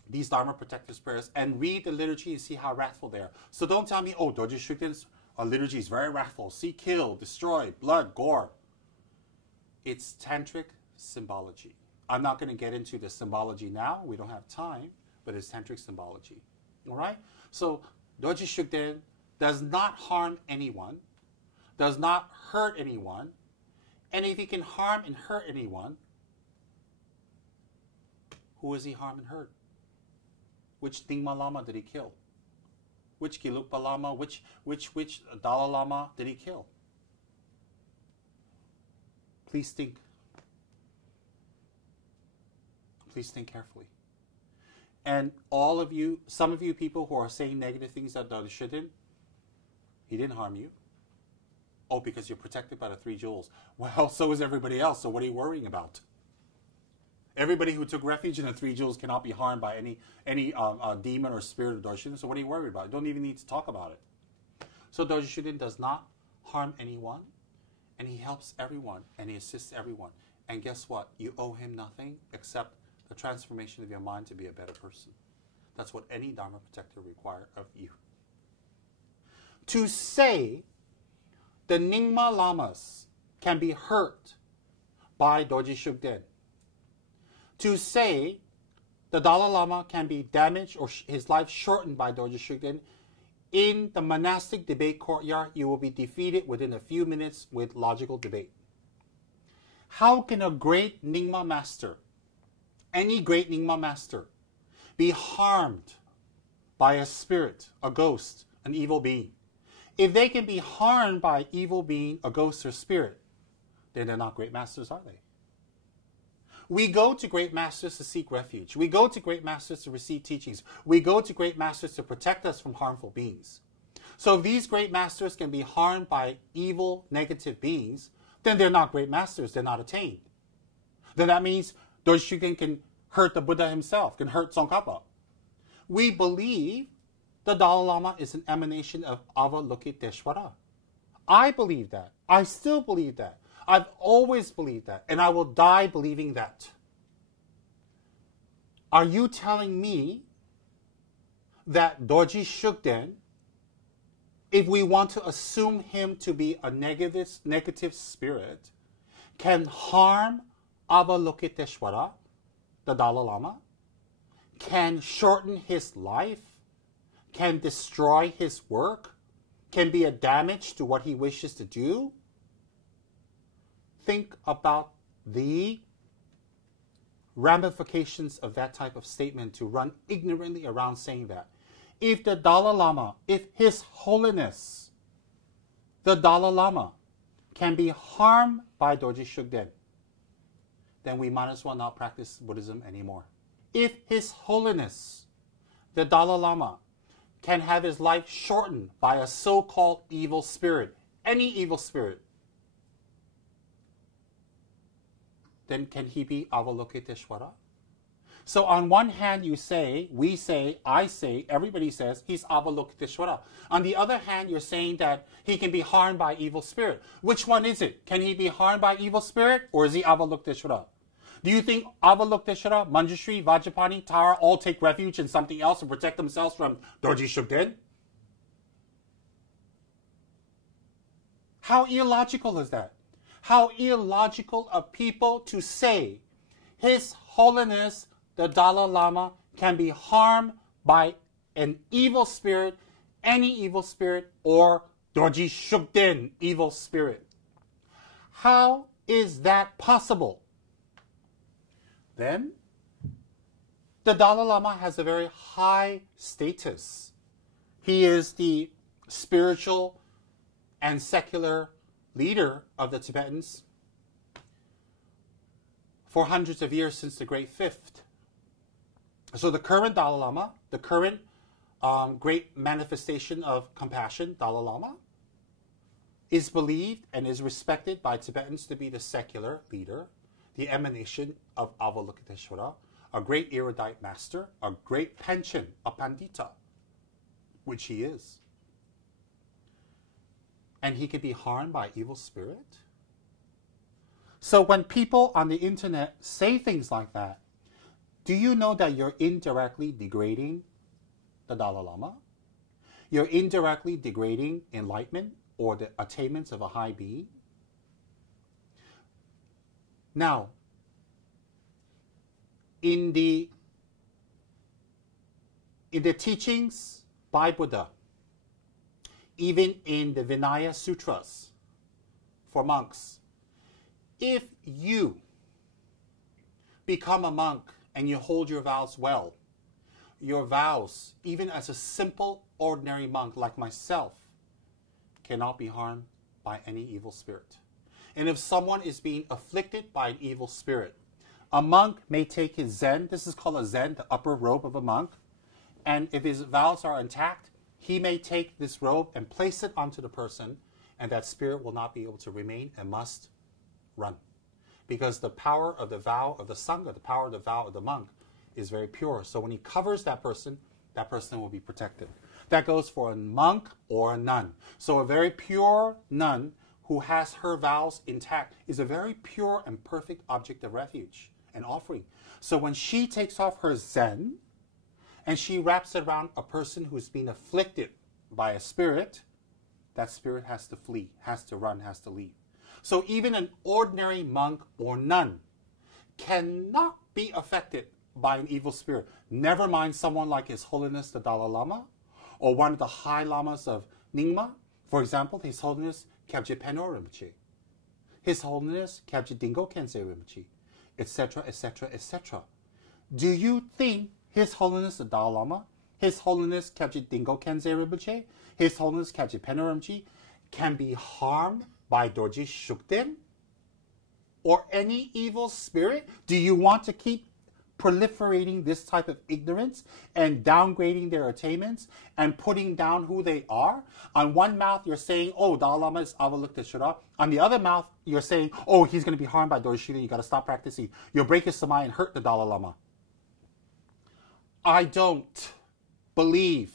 these Dharma protectors' prayers and read the liturgy and see how wrathful they are. So don't tell me, oh, Dorje Shugden's liturgy is very wrathful. See, kill, destroy, blood, gore. It's tantric symbology. I'm not going to get into the symbology now. We don't have time, but it's tantric symbology. All right? So Dorje Shugden does not harm anyone, does not hurt anyone, and if he can harm and hurt anyone, who is he harm and hurt? Which Nyingma Lama did he kill? Which Gelugpa Lama, which Dalai Lama did he kill? Please think. Please think carefully. And all of you, some of you people who are saying negative things about Dorje Shugden, he didn't harm you. Oh, because you're protected by the 3 jewels. Well, so is everybody else, so what are you worrying about? Everybody who took refuge in the 3 jewels cannot be harmed by any demon or spirit of Dorje Shugden, so what are you worried about? You don't even need to talk about it. So Dorje Shugden does not harm anyone, and he helps everyone, and he assists everyone. And guess what? You owe him nothing except the transformation of your mind to be a better person. That's what any Dharma protector requires of you. To say the Nyingma Lamas can be hurt by Dorje Shugden, to say the Dalai Lama can be damaged or his life shortened by Dorje Shugden, in the monastic debate courtyard, you will be defeated within a few minutes with logical debate. How can a great Nyingma master, any great Nyingma master, be harmed by a spirit, a ghost, an evil being? If they can be harmed by an evil being, a ghost, or spirit, then they're not great masters, are they? We go to great masters to seek refuge. We go to great masters to receive teachings. We go to great masters to protect us from harmful beings. So if these great masters can be harmed by evil, negative beings, then they're not great masters. They're not attained. Then that means Dorje Shugden can hurt the Buddha himself, can hurt Tsongkhapa. We believe the Dalai Lama is an emanation of Avalokiteshvara. I believe that. I still believe that. I've always believed that, and I will die believing that. Are you telling me that Dorje Shugden, if we want to assume him to be a negative spirit, can harm Avalokiteshvara, the Dalai Lama, can shorten his life, can destroy his work, can be a damage to what he wishes to do? Think about the ramifications of that type of statement to run ignorantly around saying that. If the Dalai Lama, if His Holiness, the Dalai Lama, can be harmed by Dorje Shugden, then we might as well not practice Buddhism anymore. If His Holiness, the Dalai Lama, can have his life shortened by a so-called evil spirit, any evil spirit, then can he be Avalokiteshvara? So on one hand you say, we say, I say, everybody says he's Avalokiteshvara. On the other hand, you're saying that he can be harmed by evil spirit. Which one is it? Can he be harmed by evil spirit, or is he Avalokiteshvara? Do you think Avalokiteshvara, Manjushri, Vajrapani, Tara all take refuge in something else and protect themselves from Dorje Shugden? How illogical is that? How illogical of people to say His Holiness the Dalai Lama can be harmed by an evil spirit, any evil spirit, or Dorje Shugden evil spirit. How is that possible? Then, the Dalai Lama has a very high status. He is the spiritual and secular leader of the Tibetans for hundreds of years since the Great Fifth. So the current Dalai Lama, the current great manifestation of compassion, Dalai Lama, is believed and is respected by Tibetans to be the secular leader, the emanation of Avalokiteshvara, a great erudite master, a great pension, a pandita, which he is. And he can be harmed by evil spirit. So when people on the internet say things like that, do you know that you're indirectly degrading the Dalai Lama? You're indirectly degrading enlightenment or the attainments of a high being? Now, in the teachings by Buddha, even in the Vinaya Sutras for monks, if you become a monk and you hold your vows well, your vows, even as a simple, ordinary monk like myself, cannot be harmed by any evil spirit. And if someone is being afflicted by an evil spirit, a monk may take his Zen, this is called a Zen, the upper robe of a monk, and if his vows are intact, he may take this robe and place it onto the person, and that spirit will not be able to remain and must run. Because the power of the vow of the Sangha, the power of the vow of the monk, is very pure. So when he covers that person will be protected. That goes for a monk or a nun. So a very pure nun who has her vows intact is a very pure and perfect object of refuge and offering. So when she takes off her Zen and she wraps it around a person who's been afflicted by a spirit, that spirit has to flee, has to run, has to leave. So even an ordinary monk or nun cannot be affected by an evil spirit. Never mind someone like His Holiness the Dalai Lama or one of the high lamas of Nyingma. For example, His Holiness Kyabje Peno Rinpoche, His Holiness Kyabje Dingo Khyentse Rinpoche, etc., etc., etc. Do you think His Holiness the Dalai Lama, His Holiness Kyabje Dingo Khyentse Rinpoche, His Holiness Kyabje Peno Rinpoche can be harmed by Dorji Shukden or any evil spirit? Do you want to keep proliferating this type of ignorance and downgrading their attainments and putting down who they are? On one mouth, you're saying, oh, Dalai Lama is Avalokiteshvara. On the other mouth, you're saying, oh, he's going to be harmed by Dorji Shukden. You got to stop practicing. You'll break his samai and hurt the Dalai Lama. I don't believe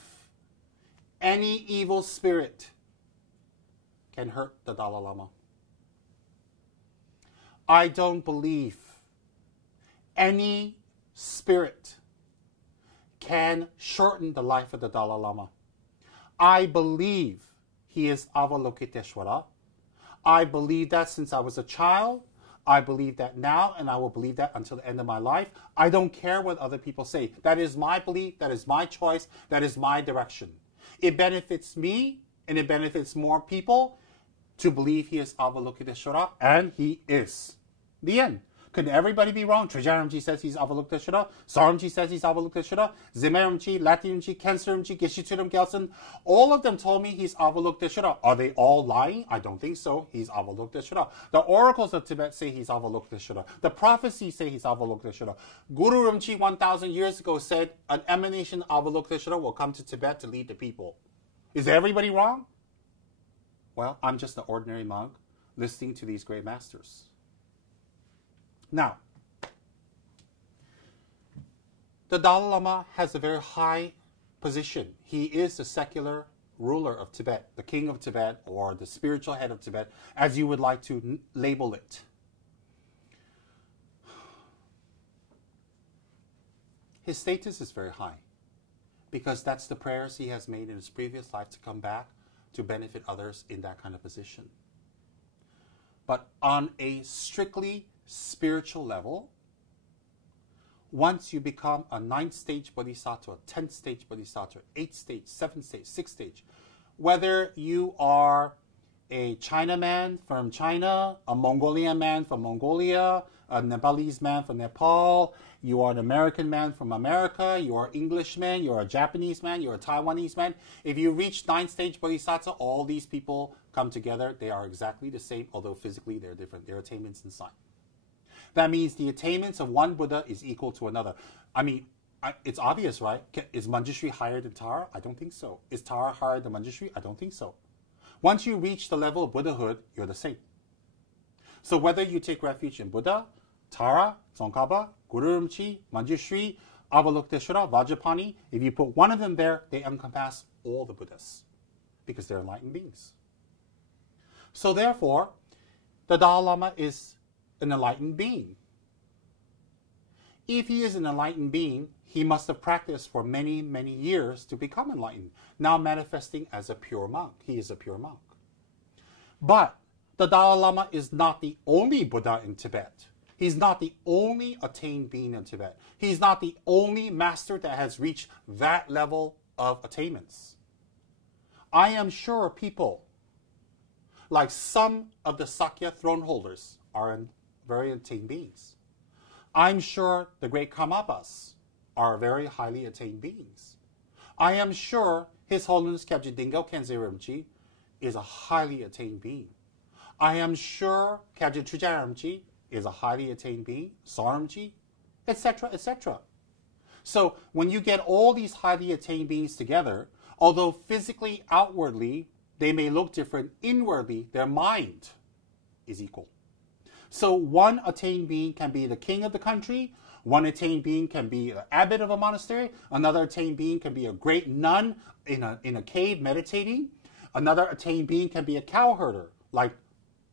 any evil spirit can hurt the Dalai Lama. I don't believe any spirit can shorten the life of the Dalai Lama. I believe he is Avalokiteshvara. I believe that since I was a child. I believe that now, and I will believe that until the end of my life. I don't care what other people say. That is my belief. That is my choice. That is my direction. It benefits me, and it benefits more people to believe he is Avalokiteshvara, and he is. The end. Could everybody be wrong? Trajaramji says he's Avalokiteshvara. Saramji says he's Avalokiteshvara. Zimeramji, Latiramji, Kenseramji, Geshe-Turam Gyaltsen. All of them told me he's Avalokiteshvara. Are they all lying? I don't think so. He's Avalokiteshvara. The oracles of Tibet say he's Avalokiteshvara. The prophecies say he's Avalokiteshvara. Guru Rinpoche 1,000 years ago said an emanation of Avalokiteshvara will come to Tibet to lead the people. Is everybody wrong? Well, I'm just an ordinary monk listening to these great masters. Now, the Dalai Lama has a very high position. He is the secular ruler of Tibet, the king of Tibet, or the spiritual head of Tibet, as you would like to label it. His status is very high because that's the prayers he has made in his previous life to come back to benefit others in that kind of position. But on a strictly spiritual level, once you become a 9th stage bodhisattva, 10th stage bodhisattva, 8th stage, 7th stage, 6th stage, whether you are a Chinaman from China, a Mongolian man from Mongolia, a Nepalese man from Nepal, you are an American man from America, you are an Englishman, you're a Japanese man, you're a Taiwanese man. If you reach 9th stage bodhisattva, all these people come together. They are exactly the same, although physically they're different. Their attainments inside. That means the attainments of one Buddha is equal to another. I mean, it's obvious, right? Is Manjushri higher than Tara? I don't think so. Is Tara higher than Manjushri? I don't think so. Once you reach the level of Buddhahood, you're the same. So whether you take refuge in Buddha, Tara, Tsongkhapa, Guru Rinpoche, Manjushri, Avalokiteshvara, Vajrapani, if you put one of them there, they encompass all the Buddhas because they're enlightened beings. So therefore, the Dalai Lama is an enlightened being. If he is an enlightened being, he must have practiced for many, many years to become enlightened, now manifesting as a pure monk. He is a pure monk. But the Dalai Lama is not the only Buddha in Tibet. He's not the only attained being in Tibet. He's not the only master that has reached that level of attainments. I am sure people, like some of the Sakya throne holders, are very attained beings. I'm sure the great Karmapas are very highly attained beings. I am sure His Holiness Kyabje Dingo Khyentse Rinpoche is a highly attained being. I am sure Kyabje Trungpa Rinpoche is a highly attained being, Saramji, etc., etc. So when you get all these highly attained beings together, although physically, outwardly, they may look different, inwardly, their mind is equal. So one attained being can be the king of the country, one attained being can be an abbot of a monastery, another attained being can be a great nun in a cave meditating, another attained being can be a cowherder, like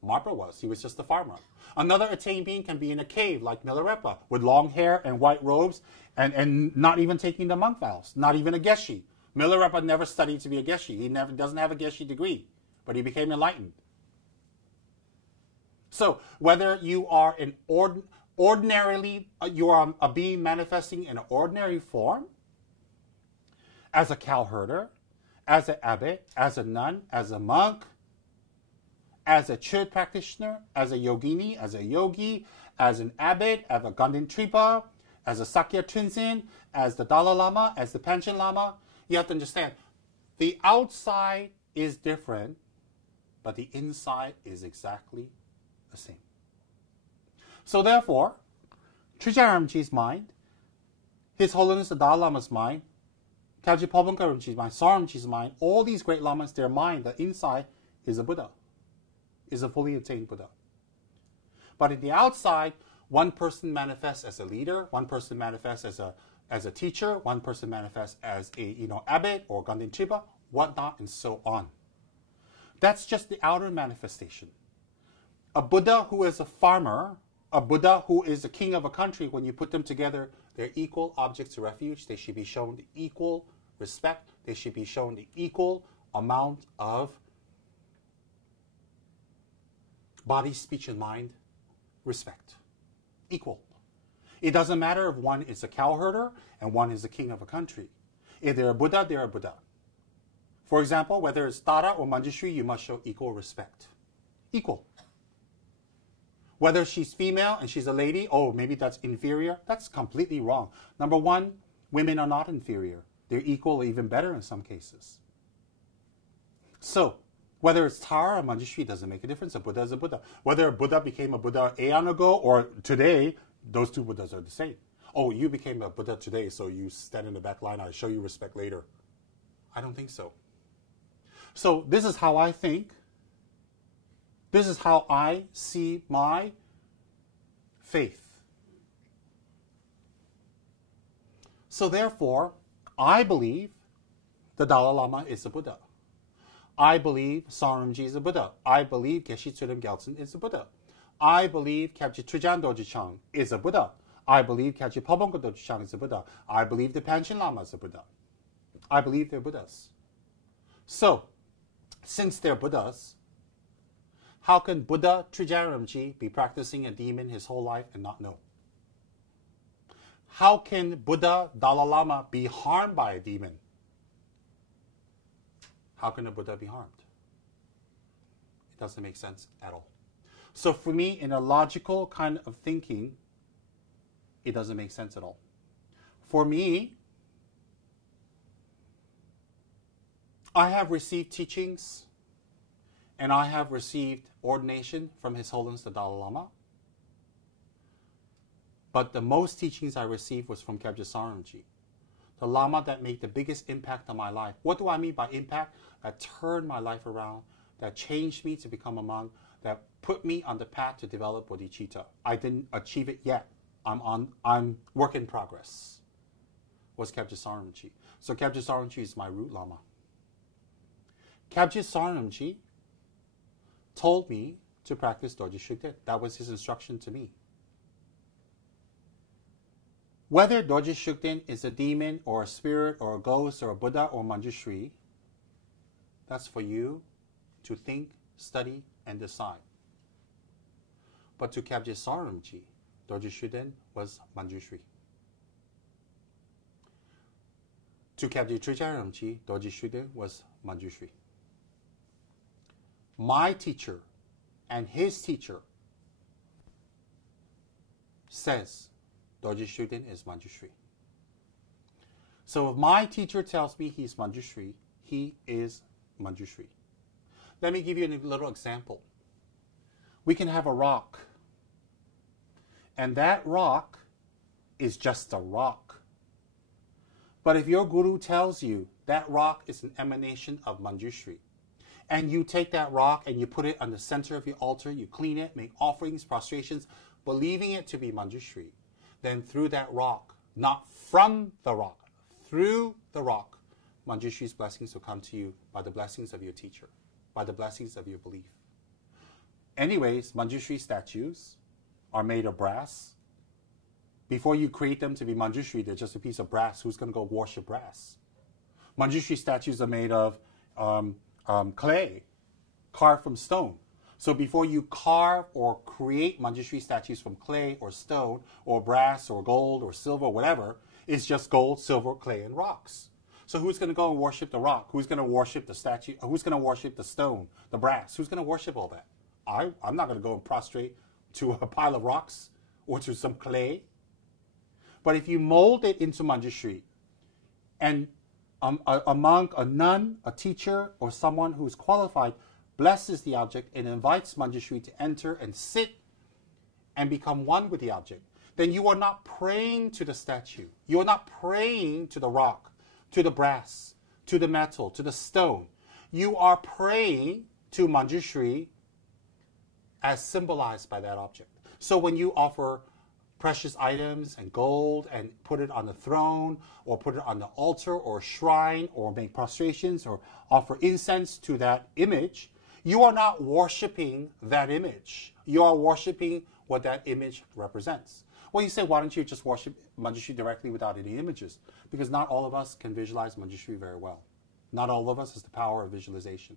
Marpa was. He was just a farmer. Another attained being can be in a cave, like Milarepa, with long hair and white robes, and not even taking the monk vows, not even a geshe. Milarepa never studied to be a geshe. He doesn't have a geshe degree, but he became enlightened. So whether you are you are a being manifesting in an ordinary form, as a cowherder, as an abbot, as a nun, as a monk, as a church practitioner, as a yogini, as a yogi, as an abbot, as a Ganden Tripa, as a Sakya Trinzin, as the Dalai Lama, as the Panchen Lama, you have to understand, the outside is different, but the inside is exactly the same. So therefore, Trungpa Rinpoche's mind, His Holiness the Dalai Lama's mind, Kyabje Pabongka Rinpoche's mind, Saramji's mind, all these great lamas, their mind, the inside is a Buddha, is a fully attained Buddha. But in the outside, one person manifests as a leader, one person manifests as a teacher, one person manifests as a abbot or Ganden Tripa, whatnot, and so on. That's just the outer manifestation. A Buddha who is a farmer, a Buddha who is the king of a country, when you put them together, they're equal objects of refuge. They should be shown the equal respect. They should be shown the equal amount of body, speech, and mind respect. Equal. It doesn't matter if one is a cowherder and one is the king of a country. If they're a Buddha, they're a Buddha. For example, whether it's Tara or Manjushri, you must show equal respect. Equal. Whether she's female and she's a lady, oh, maybe that's inferior. That's completely wrong. Number one, women are not inferior. They're equal or even better in some cases. So, whether it's Tara or Manjushri doesn't make a difference. A Buddha is a Buddha. Whether a Buddha became a Buddha aeon ago or today, those two Buddhas are the same. Oh, you became a Buddha today, so you stand in the back line. I'll show you respect later. I don't think so. So this is how I think. This is how I see my faith. So therefore, I believe the Dalai Lama is a Buddha. I believe Saramji is a Buddha. I believe Geshe Tsulem Gyaltsen is a Buddha. I believe Kyabje Trungpa Dorje Chang is a Buddha. I believe Kyabje Pabongka Dorje Chang is a Buddha. I believe the Panchen Lama is a Buddha. I believe they're Buddhas. So, since they're Buddhas, how can Buddha Trungpa Rinpoche be practicing a demon his whole life and not know? How can Buddha Dalai Lama be harmed by a demon? How can a Buddha be harmed? It doesn't make sense at all. So for me, in a logical kind of thinking, it doesn't make sense at all. For me, I have received teachings and I have received ordination from His Holiness the Dalai Lama. But the most teachings I received was from Kyabje Saramji, the Lama that made the biggest impact on my life. What do I mean by impact? That turned my life around, that changed me to become a monk, that put me on the path to develop bodhicitta. I didn't achieve it yet. I'm work in progress. Was Kyabje Saramji. So Kyabje Saramji is my root Lama. Kyabje Saramji told me to practice Dorje Shugden. That was his instruction to me. Whether Dorje Shugden is a demon or a spirit or a ghost or a Buddha or Manjushri, that's for you to think, study, and decide. But to Kyabje Saramji, Dorje Shugden was Manjushri. To Kyabje Trijaramji, Dorje Shugden was Manjushri. My teacher and his teacher says Dorje Shugden is Manjushri. So if my teacher tells me he's Manjushri, he is Manjushri. Let me give you a little example. We can have a rock, and that rock is just a rock. But if your guru tells you that rock is an emanation of Manjushri, and you take that rock and you put it on the center of your altar, you clean it, make offerings, prostrations, believing it to be Manjushri, then through that rock, not from the rock, through the rock, Manjushri's blessings will come to you by the blessings of your teacher, by the blessings of your belief. Anyways, Manjushri statues are made of brass. Before you create them to be Manjushri, they're just a piece of brass. Who's going to go worship brass? Manjushri statues are made of clay, carved from stone. So before you carve or create Manjushri statues from clay or stone or brass or gold or silver or whatever, it's just gold, silver, clay, and rocks. So who's going to go and worship the rock? Who's going to worship the statue? Who's going to worship the stone, the brass? Who's going to worship all that? I'm not going to go and prostrate to a pile of rocks or to some clay. But if you mold it into Manjushri, and a monk, a nun, a teacher, or someone who's qualified blesses the object and invites Manjushri to enter and sit and become one with the object, then you are not praying to the statue. You are not praying to the rock, to the brass, to the metal, to the stone. You are praying to Manjushri as symbolized by that object. So when you offer precious items and gold and put it on the throne or put it on the altar or shrine or make prostrations or offer incense to that image, you are not worshiping that image. You are worshiping what that image represents. Well, you say, why don't you just worship Manjushri directly without any images? Because not all of us can visualize Manjushri very well. Not all of us has the power of visualization.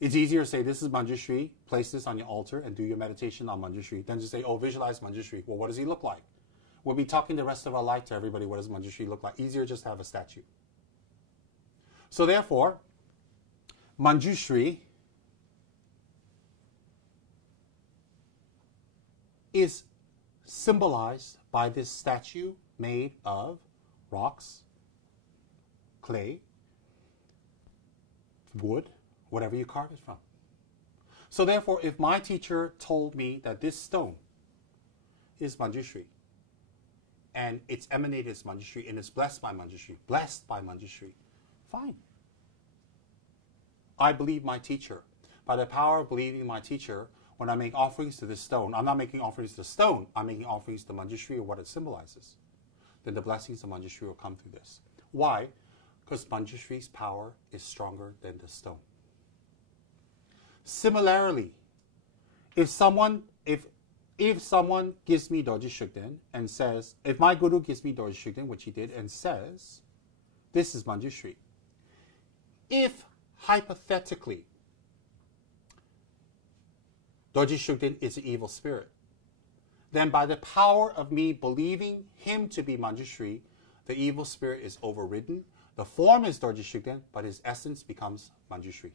It's easier to say, this is Manjushri, place this on your altar and do your meditation on Manjushri, than to say, oh, visualize Manjushri. Well, what does he look like? We'll be talking the rest of our life to everybody, what does Manjushri look like? Easier just to have a statue. So therefore, Manjushri is symbolized by this statue made of rocks, clay, wood, whatever you carve it from. So therefore, if my teacher told me that this stone is Manjushri, and it's emanated as Manjushri, and it's blessed by Manjushri, fine. I believe my teacher. By the power of believing my teacher, when I make offerings to this stone, I'm not making offerings to the stone, I'm making offerings to Manjushri or what it symbolizes. Then the blessings of Manjushri will come through this. Why? Because Manjushri's power is stronger than the stone. Similarly, if someone gives me Dorje Shugden and says, if my guru gives me Dorje Shugden, which he did, and says, this is Manjushri. If hypothetically Dorje Shugden is an evil spirit, then by the power of me believing him to be Manjushri, the evil spirit is overridden. The form is Dorje Shugden, but his essence becomes Manjushri.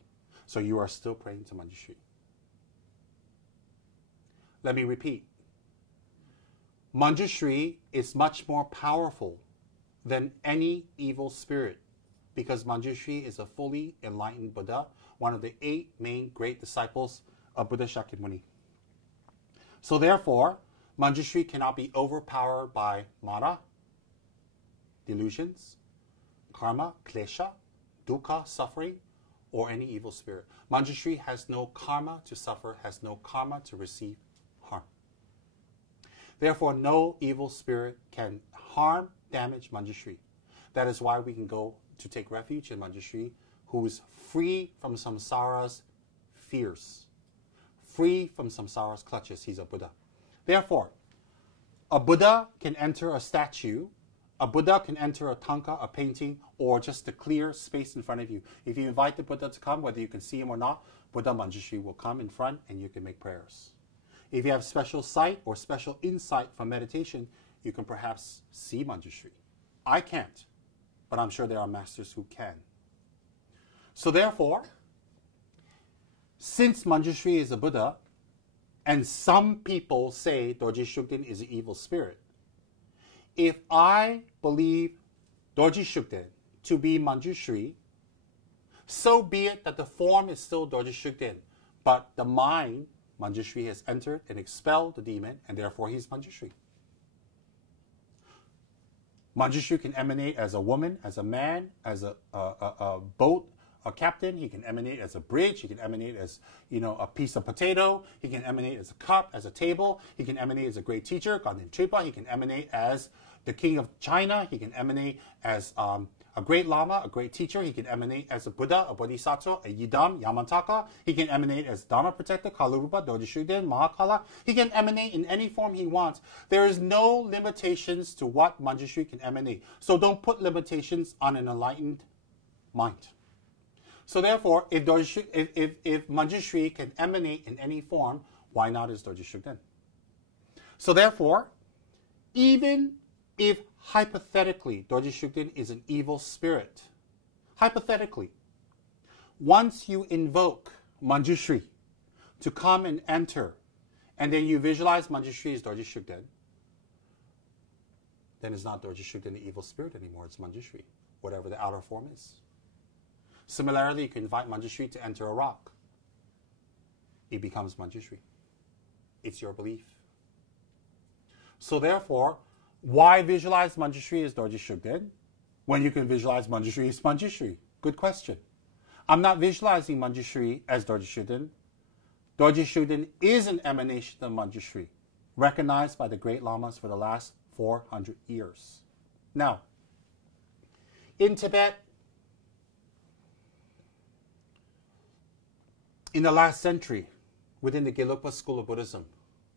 So you are still praying to Manjushri. Let me repeat. Manjushri is much more powerful than any evil spirit because Manjushri is a fully enlightened Buddha, one of the 8 main great disciples of Buddha Shakyamuni. So therefore, Manjushri cannot be overpowered by Mara, delusions, karma, klesha, dukkha, suffering, or any evil spirit. Manjushri has no karma to suffer, has no karma to receive harm. Therefore, no evil spirit can harm, damage Manjushri. That is why we can go to take refuge in Manjushri, who is free from samsara's fears. free from samsara's clutches, he's a Buddha. Therefore, a Buddha can enter a statue, a Buddha can enter a tanka, a painting, or just a clear space in front of you. If you invite the Buddha to come, whether you can see him or not, Buddha Manjushri will come in front and you can make prayers. If you have special sight or special insight from meditation, you can perhaps see Manjushri. I can't, but I'm sure there are masters who can. So therefore, since Manjushri is a Buddha, and some people say Dorji Shugden is an evil spirit, if I believe Dorji Shugden to be Manjushri, so be it that the form is still Dorji Shugden, but the mind, Manjushri, has entered and expelled the demon, and therefore he's Manjushri. Manjushri can emanate as a woman, as a man, as a boat, a captain. He can emanate as a bridge. He can emanate as, a piece of potato. He can emanate as a cup, as a table. He can emanate as a great teacher, Ganden Tripa. He can emanate as the king of China. He can emanate as a great lama, a great teacher. He can emanate as a Buddha, a bodhisattva, a yidam, yamantaka. He can emanate as Dharma protector, Kalarupa, Dorji Shugden, Mahakala. He can emanate in any form he wants. There is no limitations to what Manjushri can emanate. So don't put limitations on an enlightened mind. So therefore, if Manjushri can emanate in any form, why not is Dorji Shugden? So therefore, even if hypothetically Dorji Shugden is an evil spirit, hypothetically, once you invoke Manjushri to come and enter, and then you visualize Manjushri as Dorji Shugden, then it's not Dorji Shugden, the evil spirit anymore. It's Manjushri, whatever the outer form is. Similarly, you can invite Manjushri to enter a rock. It becomes Manjushri. It's your belief. So therefore, why visualize Manjushri as Dorji Shugden when you can visualize Manjushri as Manjushri? Good question. I'm not visualizing Manjushri as Dorji Shugden. Dorji Shugden is an emanation of Manjushri, recognized by the great lamas for the last 400 years. Now, in Tibet, in the last century, within the Gelugpa school of Buddhism,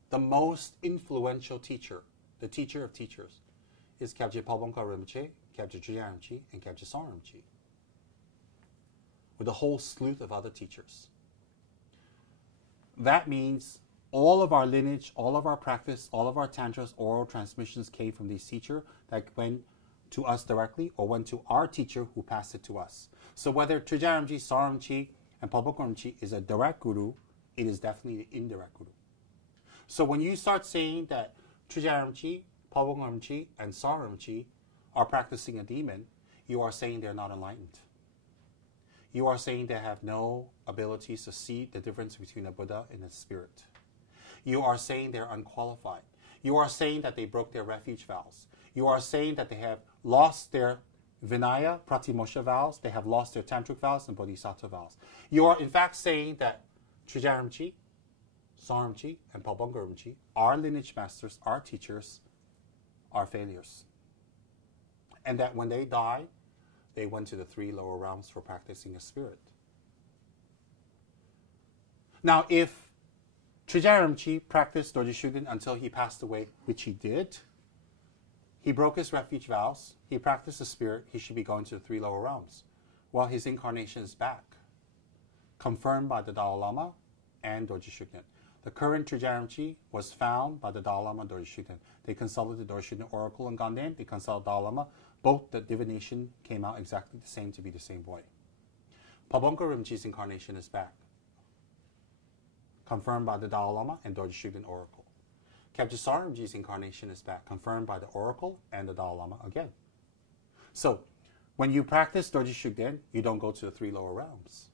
the most influential teacher, the teacher of teachers, is Kyabje Palbongka Rinpoche, Kyabje Drija Rinpoche, and Kyabje Song Rinpoche, with a whole slew of other teachers. That means all of our lineage, all of our practice, all of our tantras, oral transmissions came from these teachers that went to us directly or went to our teacher who passed it to us. So whether Drija Rinpoche, Song Rinpoche, and Palbongka Rinpoche is a direct guru, it is definitely an indirect guru. So when you start saying that Drija Rinpoche, Palbongka Rinpoche, and Song Rinpoche are practicing a demon, you are saying they're not enlightened. You are saying they have no abilities to see the difference between a Buddha and a spirit. You are saying they're unqualified. You are saying that they broke their refuge vows. You are saying that they have lost their Vinaya, Pratimosha vows, they have lost their Tantric vows and Bodhisattva vows. You are in fact saying that Drija Rinpoche, Song Rinpoche, and Palbongka Rinpoche, our lineage masters, our teachers, are failures. And that when they died, they went to the 3 lower realms for practicing a spirit. Now, if Drija Rinpoche practiced Dorji Shugden until he passed away, which he did, he broke his refuge vows, he practiced the spirit, he should be going to the 3 lower realms. Well, his incarnation is back, confirmed by the Dalai Lama and Dorji Shugden. The current Drija Rinpoche was found by the Dalai Lama and Dorji Shugden. They consulted the Dorji Shugden Oracle in Ganden, they consulted Dalai Lama. Both the divination came out exactly the same to be the same boy. Palbongka Rinpoche's incarnation is back, confirmed by the Dalai Lama and Dorji Shugden Oracle. Kyabje Song Rinpoche's incarnation is back, confirmed by the Oracle and the Dalai Lama again. So, when you practice Dorji Shugden, you don't go to the 3 lower realms.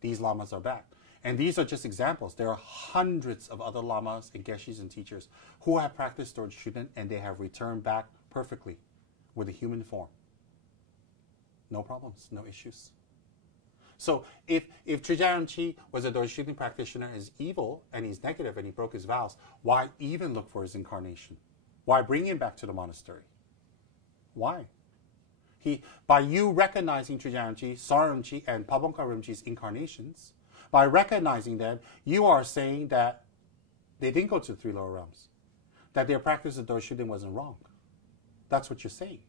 These lamas are back. And these are just examples. There are hundreds of other lamas and geshis and teachers who have practiced Dorji Shugden and they have returned back perfectly with a human form. No problems, no issues. So if Drija Rinpoche was a Dorji Shugden practitioner, is evil and he's negative and he broke his vows, why even look for his incarnation? Why bring him back to the monastery? Why? By you recognizing Drija Rinpoche, Song Rinpoche, and Palbongka Rinpoche's incarnations, By recognizing them, you are saying that they didn't go to the 3 lower realms, that their practice of Doshuden wasn't wrong. That's what you're saying.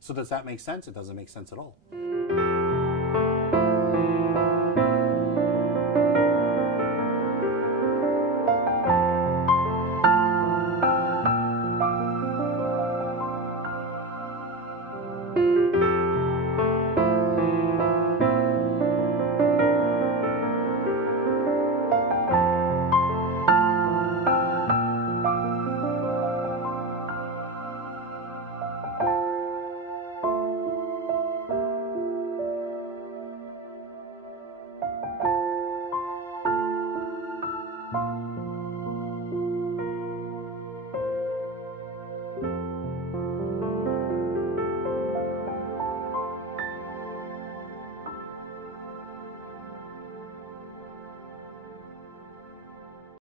So does that make sense? It doesn't make sense at all.